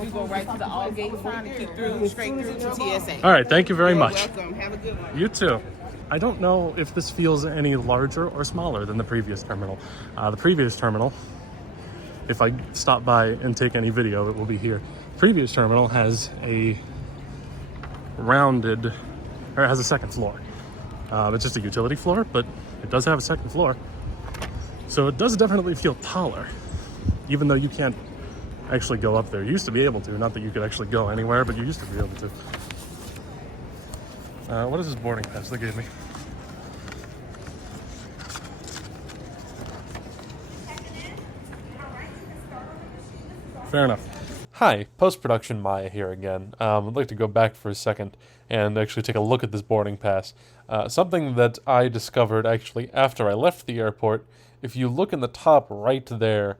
We go right to the all gate front and keep through straight through to TSA. All right. Thank you very You're much. welcome. Have a good one. You too. I don't know if this feels any larger or smaller than the previous terminal. The previous terminal, if I stop by and take any video, it will be here. Previous terminal has a rounded, or it has a second floor. It's just a utility floor, but it does have a second floor. So it does definitely feel taller, even though you can't actually go up there. You used to be able to, not that you could actually go anywhere, but you used to be able to. What is this boarding pass they gave me? Fair enough. Hi, post-production Maya here again. I'd like to go back for a second and actually take a look at this boarding pass. Something that I discovered actually after I left the airport. If you look in the top right there,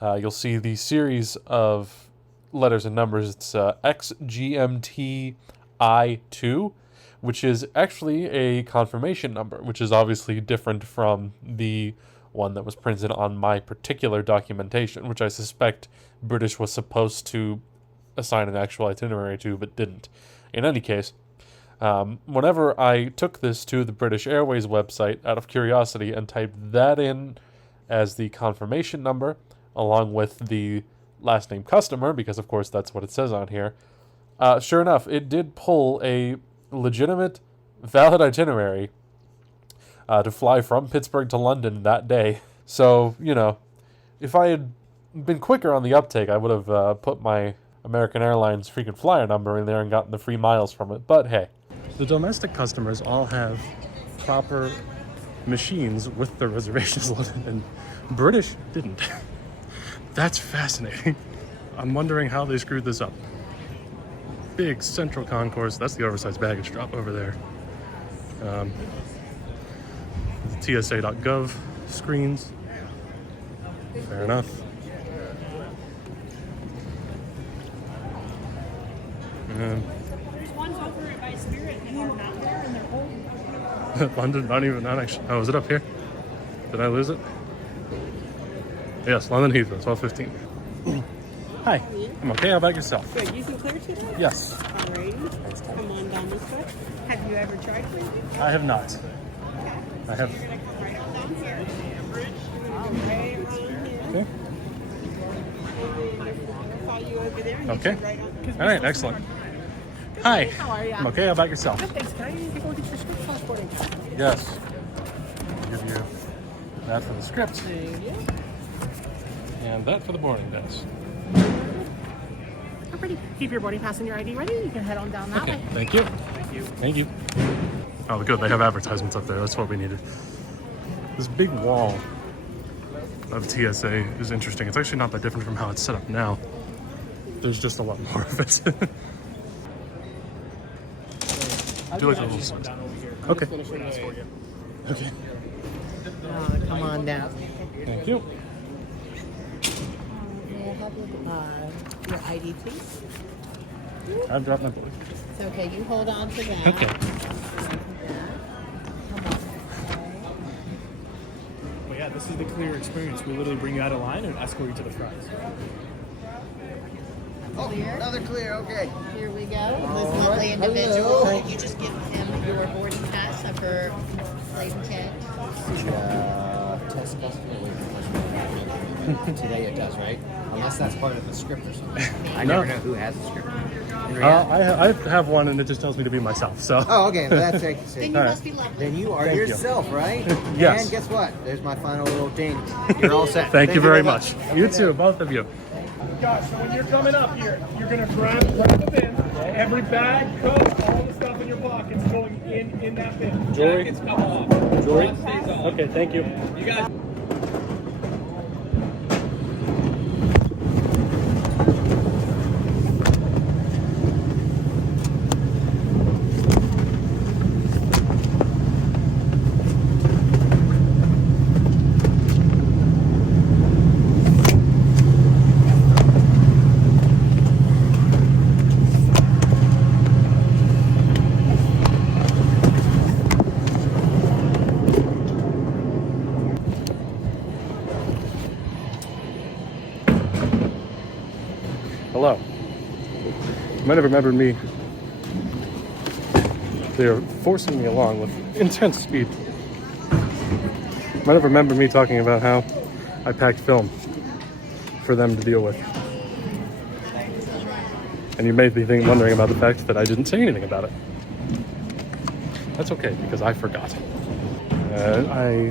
you'll see the series of letters and numbers. It's XGMTI2, which is actually a confirmation number, which is obviously different from the one that was printed on my particular documentation, which I suspect British was supposed to assign an actual itinerary to, but didn't. In any case, whenever I took this to the British Airways website out of curiosity and typed that in as the confirmation number, along with the last name customer, because of course that's what it says on here. Sure enough, it did pull a legitimate, valid itinerary to fly from Pittsburgh to London that day. So, you know, if I had been quicker on the uptake, I would have put my American Airlines freaking flyer number in there and gotten the free miles from it. But hey. The domestic customers all have proper machines with their reservations loaded, and British didn't. That's fascinating. I'm wondering how they screwed this up. Big central concourse. That's the oversized baggage drop over there. The TSA.gov screens. Fair enough. There's ones over by Spirit that are not there and they're old. London, not actually. Oh, is it up here? Did I lose it? Yes, London Heathrow, 12:15. Hi, I'm okay. How about yourself? Good. You can clear today? Yes, Alrighty. Come on down this way. Have you ever tried cleaning? I have not. I have. You're gonna come right up down here. Right around here. Okay. I'll call you over there. And Okay. get you right on. All right, excellent. Hi. How are ya? I'm okay. How about yourself? Thanks. Can I take a look at your script transporting? Yes. I'll give you that for the script Thank you. and that for the boarding pass. Pretty. Keep your boarding pass and your ID ready. You can head on down that Okay. way. Thank you. Thank you. Oh, good. They have advertisements up there. That's what we needed. This big wall of TSA is interesting. It's actually not that different from how it's set up now. There's just a lot more of it. I do like the little signs. Okay. Okay. Come on down. Thank you. May I have your ID, please? I've dropped my board. It's okay. You hold on to that. Okay. Well, yeah, this is the clear experience. We literally bring you out of line and escort you to the fries. Clear. Another clear, okay. Here we go. This lovely individual. You just give him your boarding pass of her flight tag. Test customer today it does, right? Unless that's part of the script or something. I never know who has the script. I have one, and it just tells me to be myself. So. Oh, okay. Well, that's it. Then you must be lovely. Then you are Thank you. yourself, right? Yes. And guess what? There's my final little ding. You're all set. Thank you very much. You too, both of you. Gosh, so when you're coming up here, you're gonna grab the bin. Every bag, coat, all the stuff in your pockets going in that bin. Jewelry. Jackets come off. Jewelry. Front stays on. Okay, thank you. You guys. Hello. You might have remembered me. They're forcing me along with intense speed. You might have remembered me talking about how I packed film for them to deal with. And you may be wondering about the fact that I didn't say anything about it. That's okay, because I forgot. I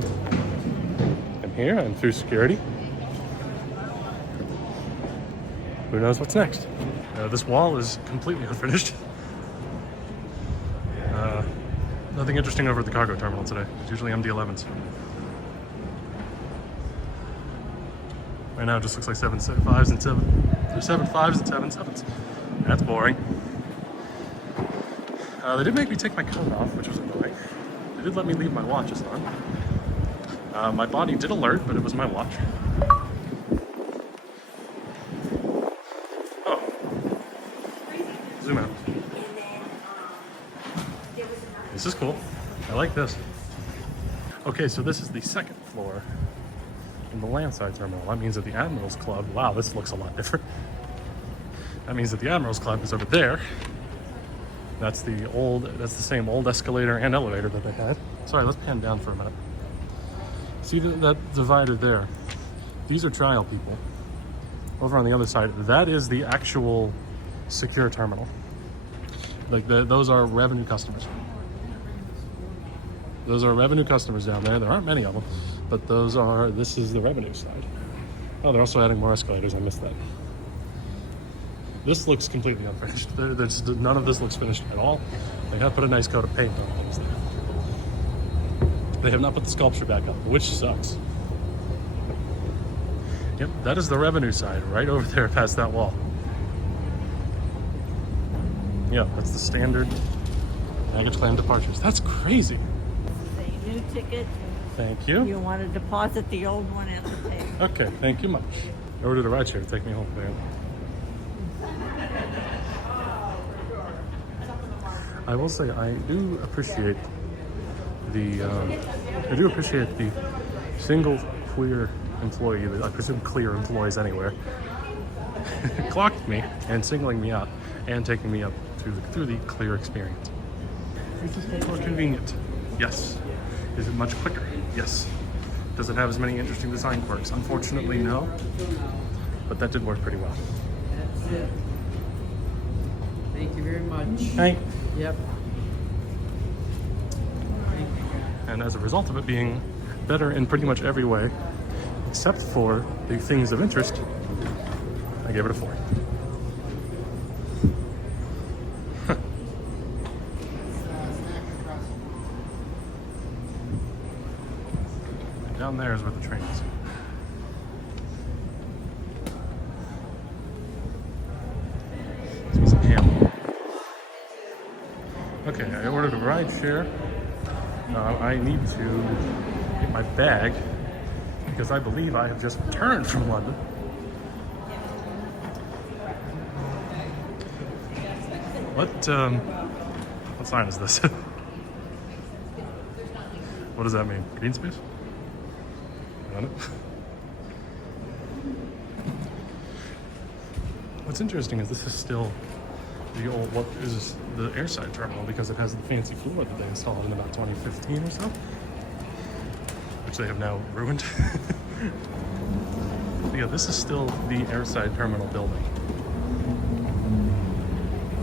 am here, I'm through security. Who knows what's next? This wall is completely unfinished. Nothing interesting over at the cargo terminal today. It's usually MD-11s. Right now it just looks like 7.5s and 7.5s and 7.7s. That's boring. They did make me take my coat off, which was annoying. They did let me leave my watches on. My body did alert, but it was my watch. Zoom out. This is cool. I like this. Okay, so this is the second floor in the landside terminal. That means that the Admirals Club, wow, this looks a lot different. That means that the Admirals Club is over there. That's the same old escalator and elevator that they had. Sorry, let's pan down for a minute. See that divider there? These are trial people. Over on the other side, that is the actual secure terminal. Like those are revenue customers. Those are revenue customers down there. There aren't many of them, but this is the revenue side. Oh, they're also adding more escalators. I missed that. This looks completely unfinished. None of this looks finished at all. They have put a nice coat of paint on things there. They have not put the sculpture back up, which sucks. Yep, that is the revenue side, right over there past that wall. Yeah, that's the standard baggage claim departures. That's crazy. A new ticket. Thank you. You want to deposit the old one at the table. Okay, thank you much. I ordered a ride share to take me home there. I will say I do appreciate the single clear employee, I presume clear employees anywhere, clocked me and singling me out and taking me up through the clear experience. Is this much more convenient? Yes. Is it much quicker? Yes. Does it have as many interesting design quirks? Unfortunately, no. But that did work pretty well. That's it. Thank you very much. Hey. Yep. And as a result of it being better in pretty much every way, except for the things of interest, I gave it a 4. Down there is where the train is. Some ham. Okay, I ordered a ride share. I need to get my bag because I believe I have just returned from London. What sign is this? What does that mean? Green space? I don't know. What's interesting is this is still the old, what is the airside terminal, because it has the fancy floor that they installed in about 2015 or so, which they have now ruined. But yeah, this is still the airside terminal building.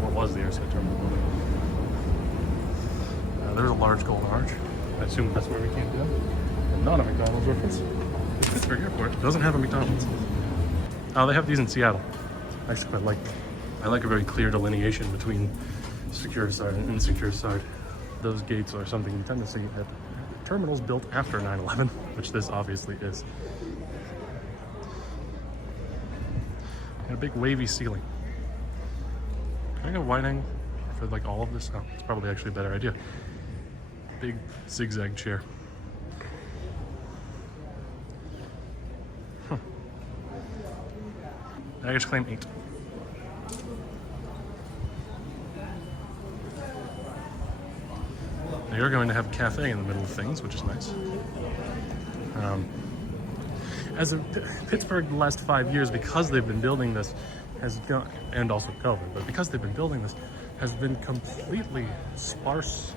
What was the airside terminal building? There's a large golden arch. I assume that's where we came down. And not a McDonald's reference. The Pittsburgh airport doesn't have a McDonald's. Oh, they have these in Seattle. Actually, quite like them. I like a very clear delineation between secure side and insecure side. Those gates are something you tend to see at terminals built after 9/11, which this obviously is. And a big wavy ceiling. Can I go wide angle for like all of this? Oh, it's probably actually a better idea. Big zigzag chair. Huh. Baggage claim 8. They are going to have a cafe in the middle of things, which is nice. As of Pittsburgh, the last 5 years, because they've been building this, has gone, and also COVID, but because they've been building this, has been completely sparse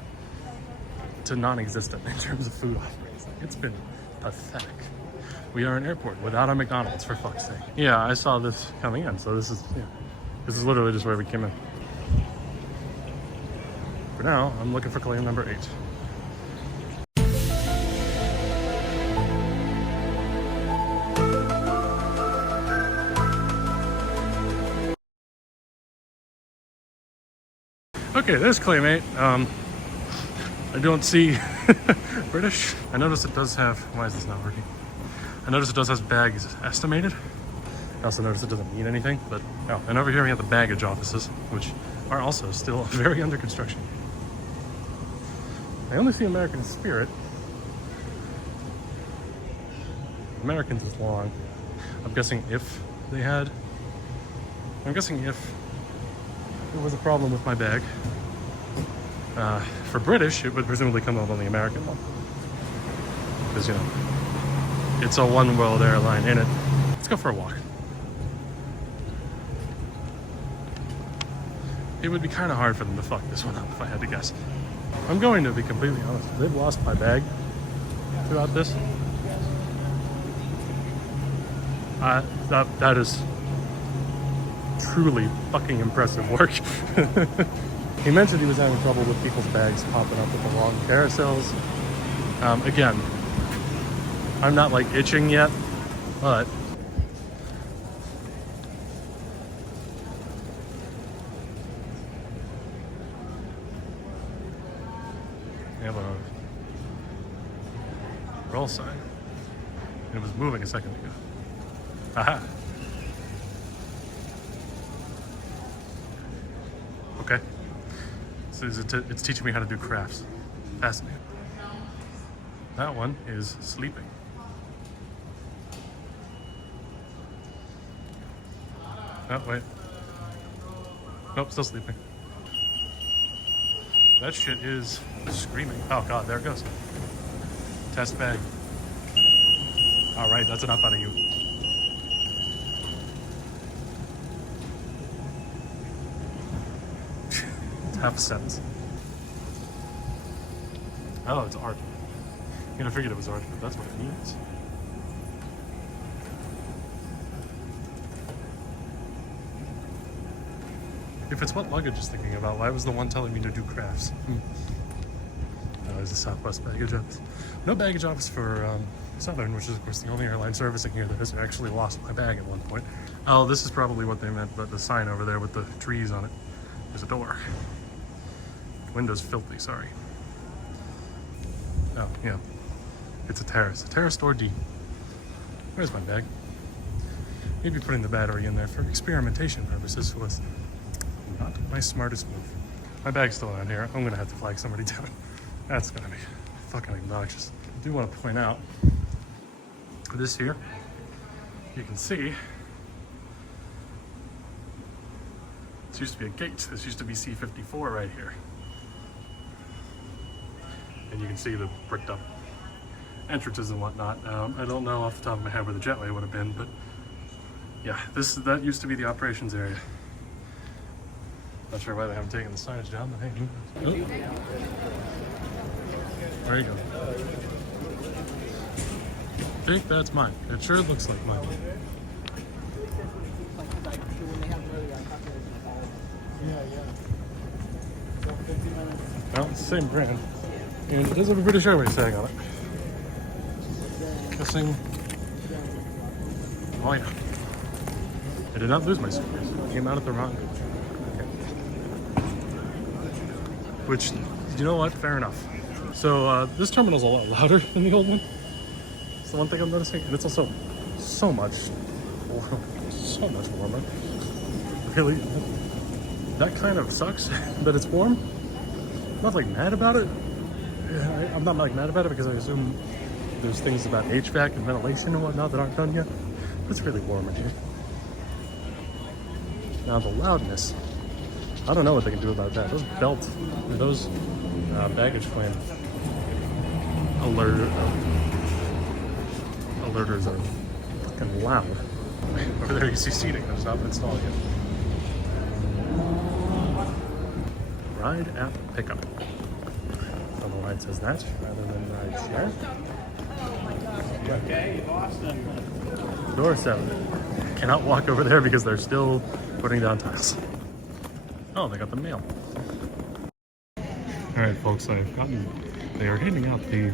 to non-existent in terms of food offerings. It's been pathetic. We are an airport without a McDonald's, for fuck's sake. Yeah, I saw this coming in, so this is literally just where we came in. For now, I'm looking for claim number 8. Okay, there's claim 8. I don't see British. I notice it does have, why is this not working? I notice it does have bags estimated. I also notice it doesn't mean anything, but oh, and over here we have the baggage offices, which are also still very under construction. I only see American Spirit. Americans is long. I'm guessing if there was a problem with my bag. For British, it would presumably come out on the American one. Because, you know, it's a one world airline in it. Let's go for a walk. It would be kind of hard for them to fuck this one up if I had to guess. I'm going to be completely honest. They've lost my bag throughout this. That is truly fucking impressive work. He mentioned he was having trouble with people's bags popping up at the wrong carousels. Again, I'm not like itching yet, but we have a roll sign. It was moving a second ago. Aha. Okay. So it's teaching me how to do crafts. Fascinating. That one is sleeping. Oh, wait. Nope, still sleeping. That shit is screaming. Oh god, there it goes. Test bag. Alright, that's enough out of you. It's half a sentence. Oh, it's art. I mean, I figured it was art, but that's what it means. If it's what luggage is thinking about, why was the one telling me to do crafts? Oh, there's a Southwest baggage office. No baggage office for Southern, which is of course the only airline servicing here that has actually lost my bag at one point. Oh, this is probably what they meant, but the sign over there with the trees on it. There's a door. The window's filthy, sorry. Oh, yeah. It's a terrace. A terrace door D. Where's my bag? Maybe putting the battery in there for experimentation purposes was not my smartest move. My bag's still on here. I'm gonna have to flag somebody down. That's gonna be fucking obnoxious. I do want to point out this here. You can see this used to be a gate. This used to be C-54 right here. And you can see the bricked up entrances and whatnot. I don't know off the top of my head where the jetway would have been, but yeah, that used to be the operations area. Not sure why they haven't taken the signage down, but hey. Oh. There you go. I think that's mine. It sure looks like mine. Well, it's the same brand. And it does have a British Airways tag on it. Guessing. Oh yeah. I did not lose my suitcase. It came out at the wrong. Okay. Which, you know what? Fair enough. So this terminal's a lot louder than the old one. It's the one thing I'm noticing, and it's also so much warmer. Really, that kind of sucks that it's warm. I'm not like mad about it. I'm not like mad about it because I assume there's things about HVAC and ventilation and whatnot that aren't done yet. It's really warm in here. Now the loudness, I don't know what they can do about that. Those belts, those baggage claim alerters are fucking loud. Over there you see seating that has not been installed yet. Ride app pickup. I don't know why it says that rather than ride share. Okay, Boston. Door 7. Cannot walk over there because they're still putting down tiles. Oh, they got the mail. Alright folks, they are handing out the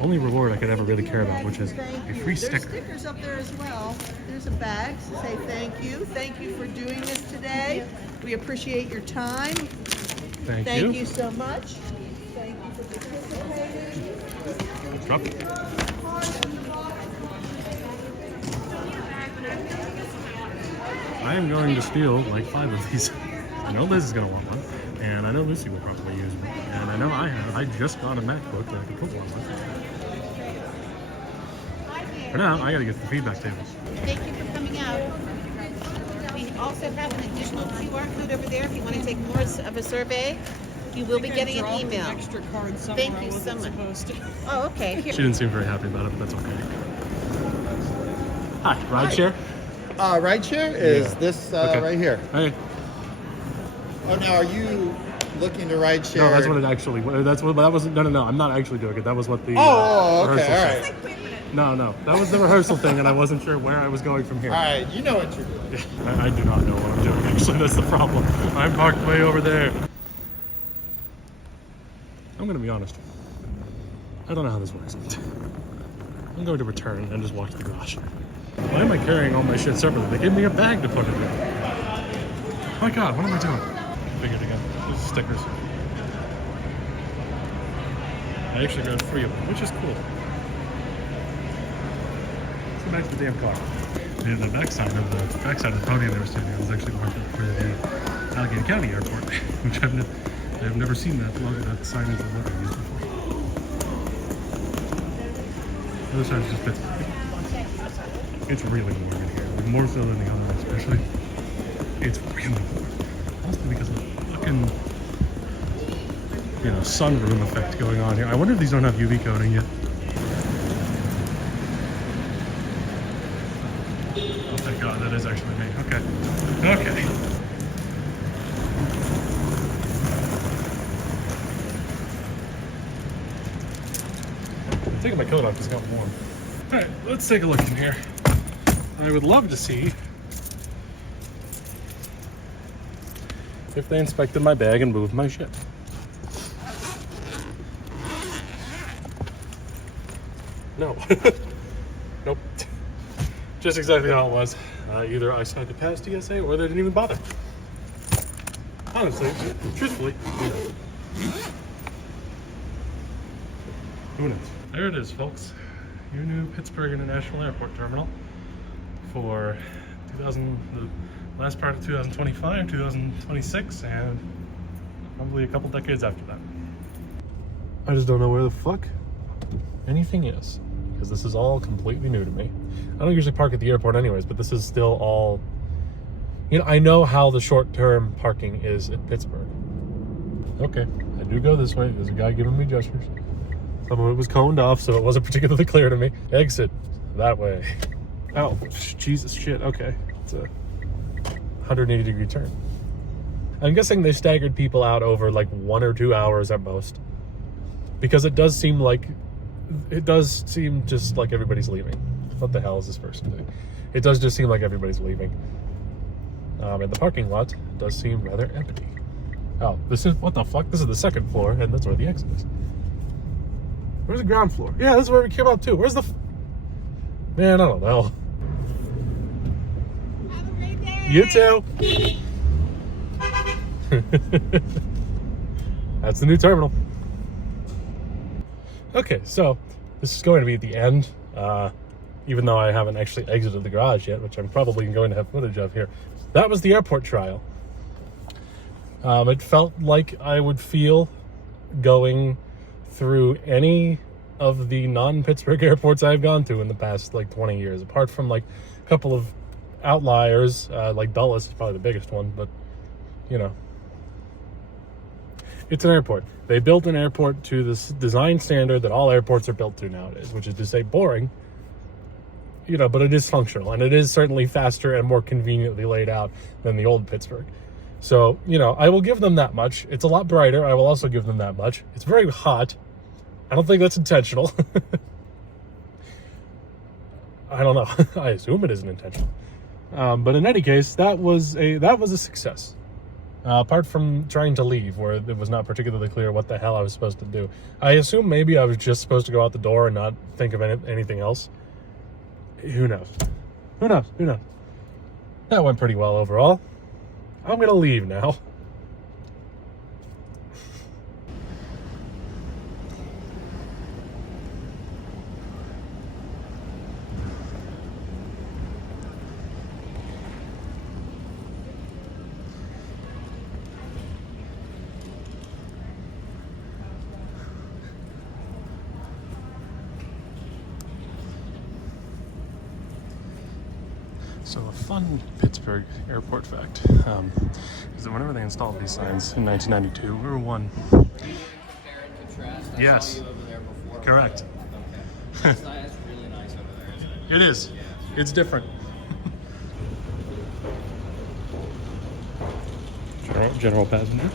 only reward I could ever really care about, which is a free sticker. There's stickers up there as well. There's a bag to say thank you. Thank you for doing this today. We appreciate your time. Thank you. Thank you so much. Thank you for participating. Drop it. I am going to steal like 5 of these. I know Liz is going to want one, and I know Lucy will probably use one, and I know I just got a MacBook that I can put one with. For now, I got to get the feedback tables. Thank you for coming out. We also have an additional QR code over there if you want to take more of a survey. You will be getting an email. Extra card somewhere. Thank you so much. Oh, okay. She didn't seem very happy about it, but that's okay. Hi, rideshare? Rideshare is this Okay. right here. Hey. Oh, now are you looking to rideshare? No, that's what it actually. That was no. I'm not actually doing it. That was what the. Oh, okay, rehearsal all said. right. No. That was the rehearsal thing, and I wasn't sure where I was going from here. All right, you know what you're doing. Yeah, I do not know what I'm doing. Actually, that's the problem. I'm parked way over there. I'm gonna be honest. I don't know how this works. I'm going to return and just walk to the garage. Why am I carrying all my shit separately? They gave me a bag to put it in. Oh my god, what am I doing? I figured again. These are stickers. I actually grabbed 3 of them, which is cool. Let's go back to the damn car. The backside of the podium they were standing on was actually marked for the Allegheny County Airport, which I've never seen that logo, that signage or logo used before. The other side is just Pittsburgh. It's really warm in here, like more so than the other one, especially. It's really warm. Mostly because of the fucking, sunroom effect going on here. I wonder if these don't have UV coating yet. Oh, thank God, that is actually me. Okay. I'm taking my coat off because it's got warm. Alright, let's take a look in here. I would love to see if they inspected my bag and moved my shit. No. Nope. Just exactly how it was. Either I signed to pass TSA or they didn't even bother. Honestly, truthfully, who knows? There it is, folks. Your new Pittsburgh International Airport Terminal for the last part of 2025, 2026, and probably a couple decades after that. I just don't know where the fuck anything is, because this is all completely new to me. I don't usually park at the airport anyways, but this is still all, I know how the short-term parking is in Pittsburgh. Okay, I do go this way. There's a guy giving me gestures. Some of it was coned off, so it wasn't particularly clear to me. Exit that way. Oh, Jesus shit, okay. It's a 180-degree turn. I'm guessing they staggered people out over like 1 or 2 hours at most. Because it does seem just like everybody's leaving. What the hell is this person doing? It does just seem like everybody's leaving. And the parking lot does seem rather empty. Oh, what the fuck? This is the second floor, and that's where the exit is. Where's the ground floor? Yeah, this is where we came up to. Where's the... Man, I don't know. Have a great day. You too. That's the new terminal. Okay, so this is going to be at the end, even though I haven't actually exited the garage yet, which I'm probably going to have footage of here. That was the airport trial. It felt like I would feel going through any of the non-Pittsburgh airports I've gone to in the past like 20 years, apart from like a couple of outliers, like Dulles is probably the biggest one, but it's an airport. They built an airport to this design standard that all airports are built to nowadays, which is to say boring, but it is functional, and it is certainly faster and more conveniently laid out than the old Pittsburgh. So, I will give them that much. It's a lot brighter. I will also give them that much. It's very hot. I don't think that's intentional. I don't know. I assume it isn't intentional. But in any case, that was a success. Apart from trying to leave, where it was not particularly clear what the hell I was supposed to do. I assume maybe I was just supposed to go out the door and not think of anything else. Who knows? Who knows? That went pretty well overall. I'm gonna leave now. So a fun Pittsburgh airport fact is that whenever they installed these signs in 1992, we were one. Yes. Correct. That's really nice over there, isn't it? It is. It's different. General passenger.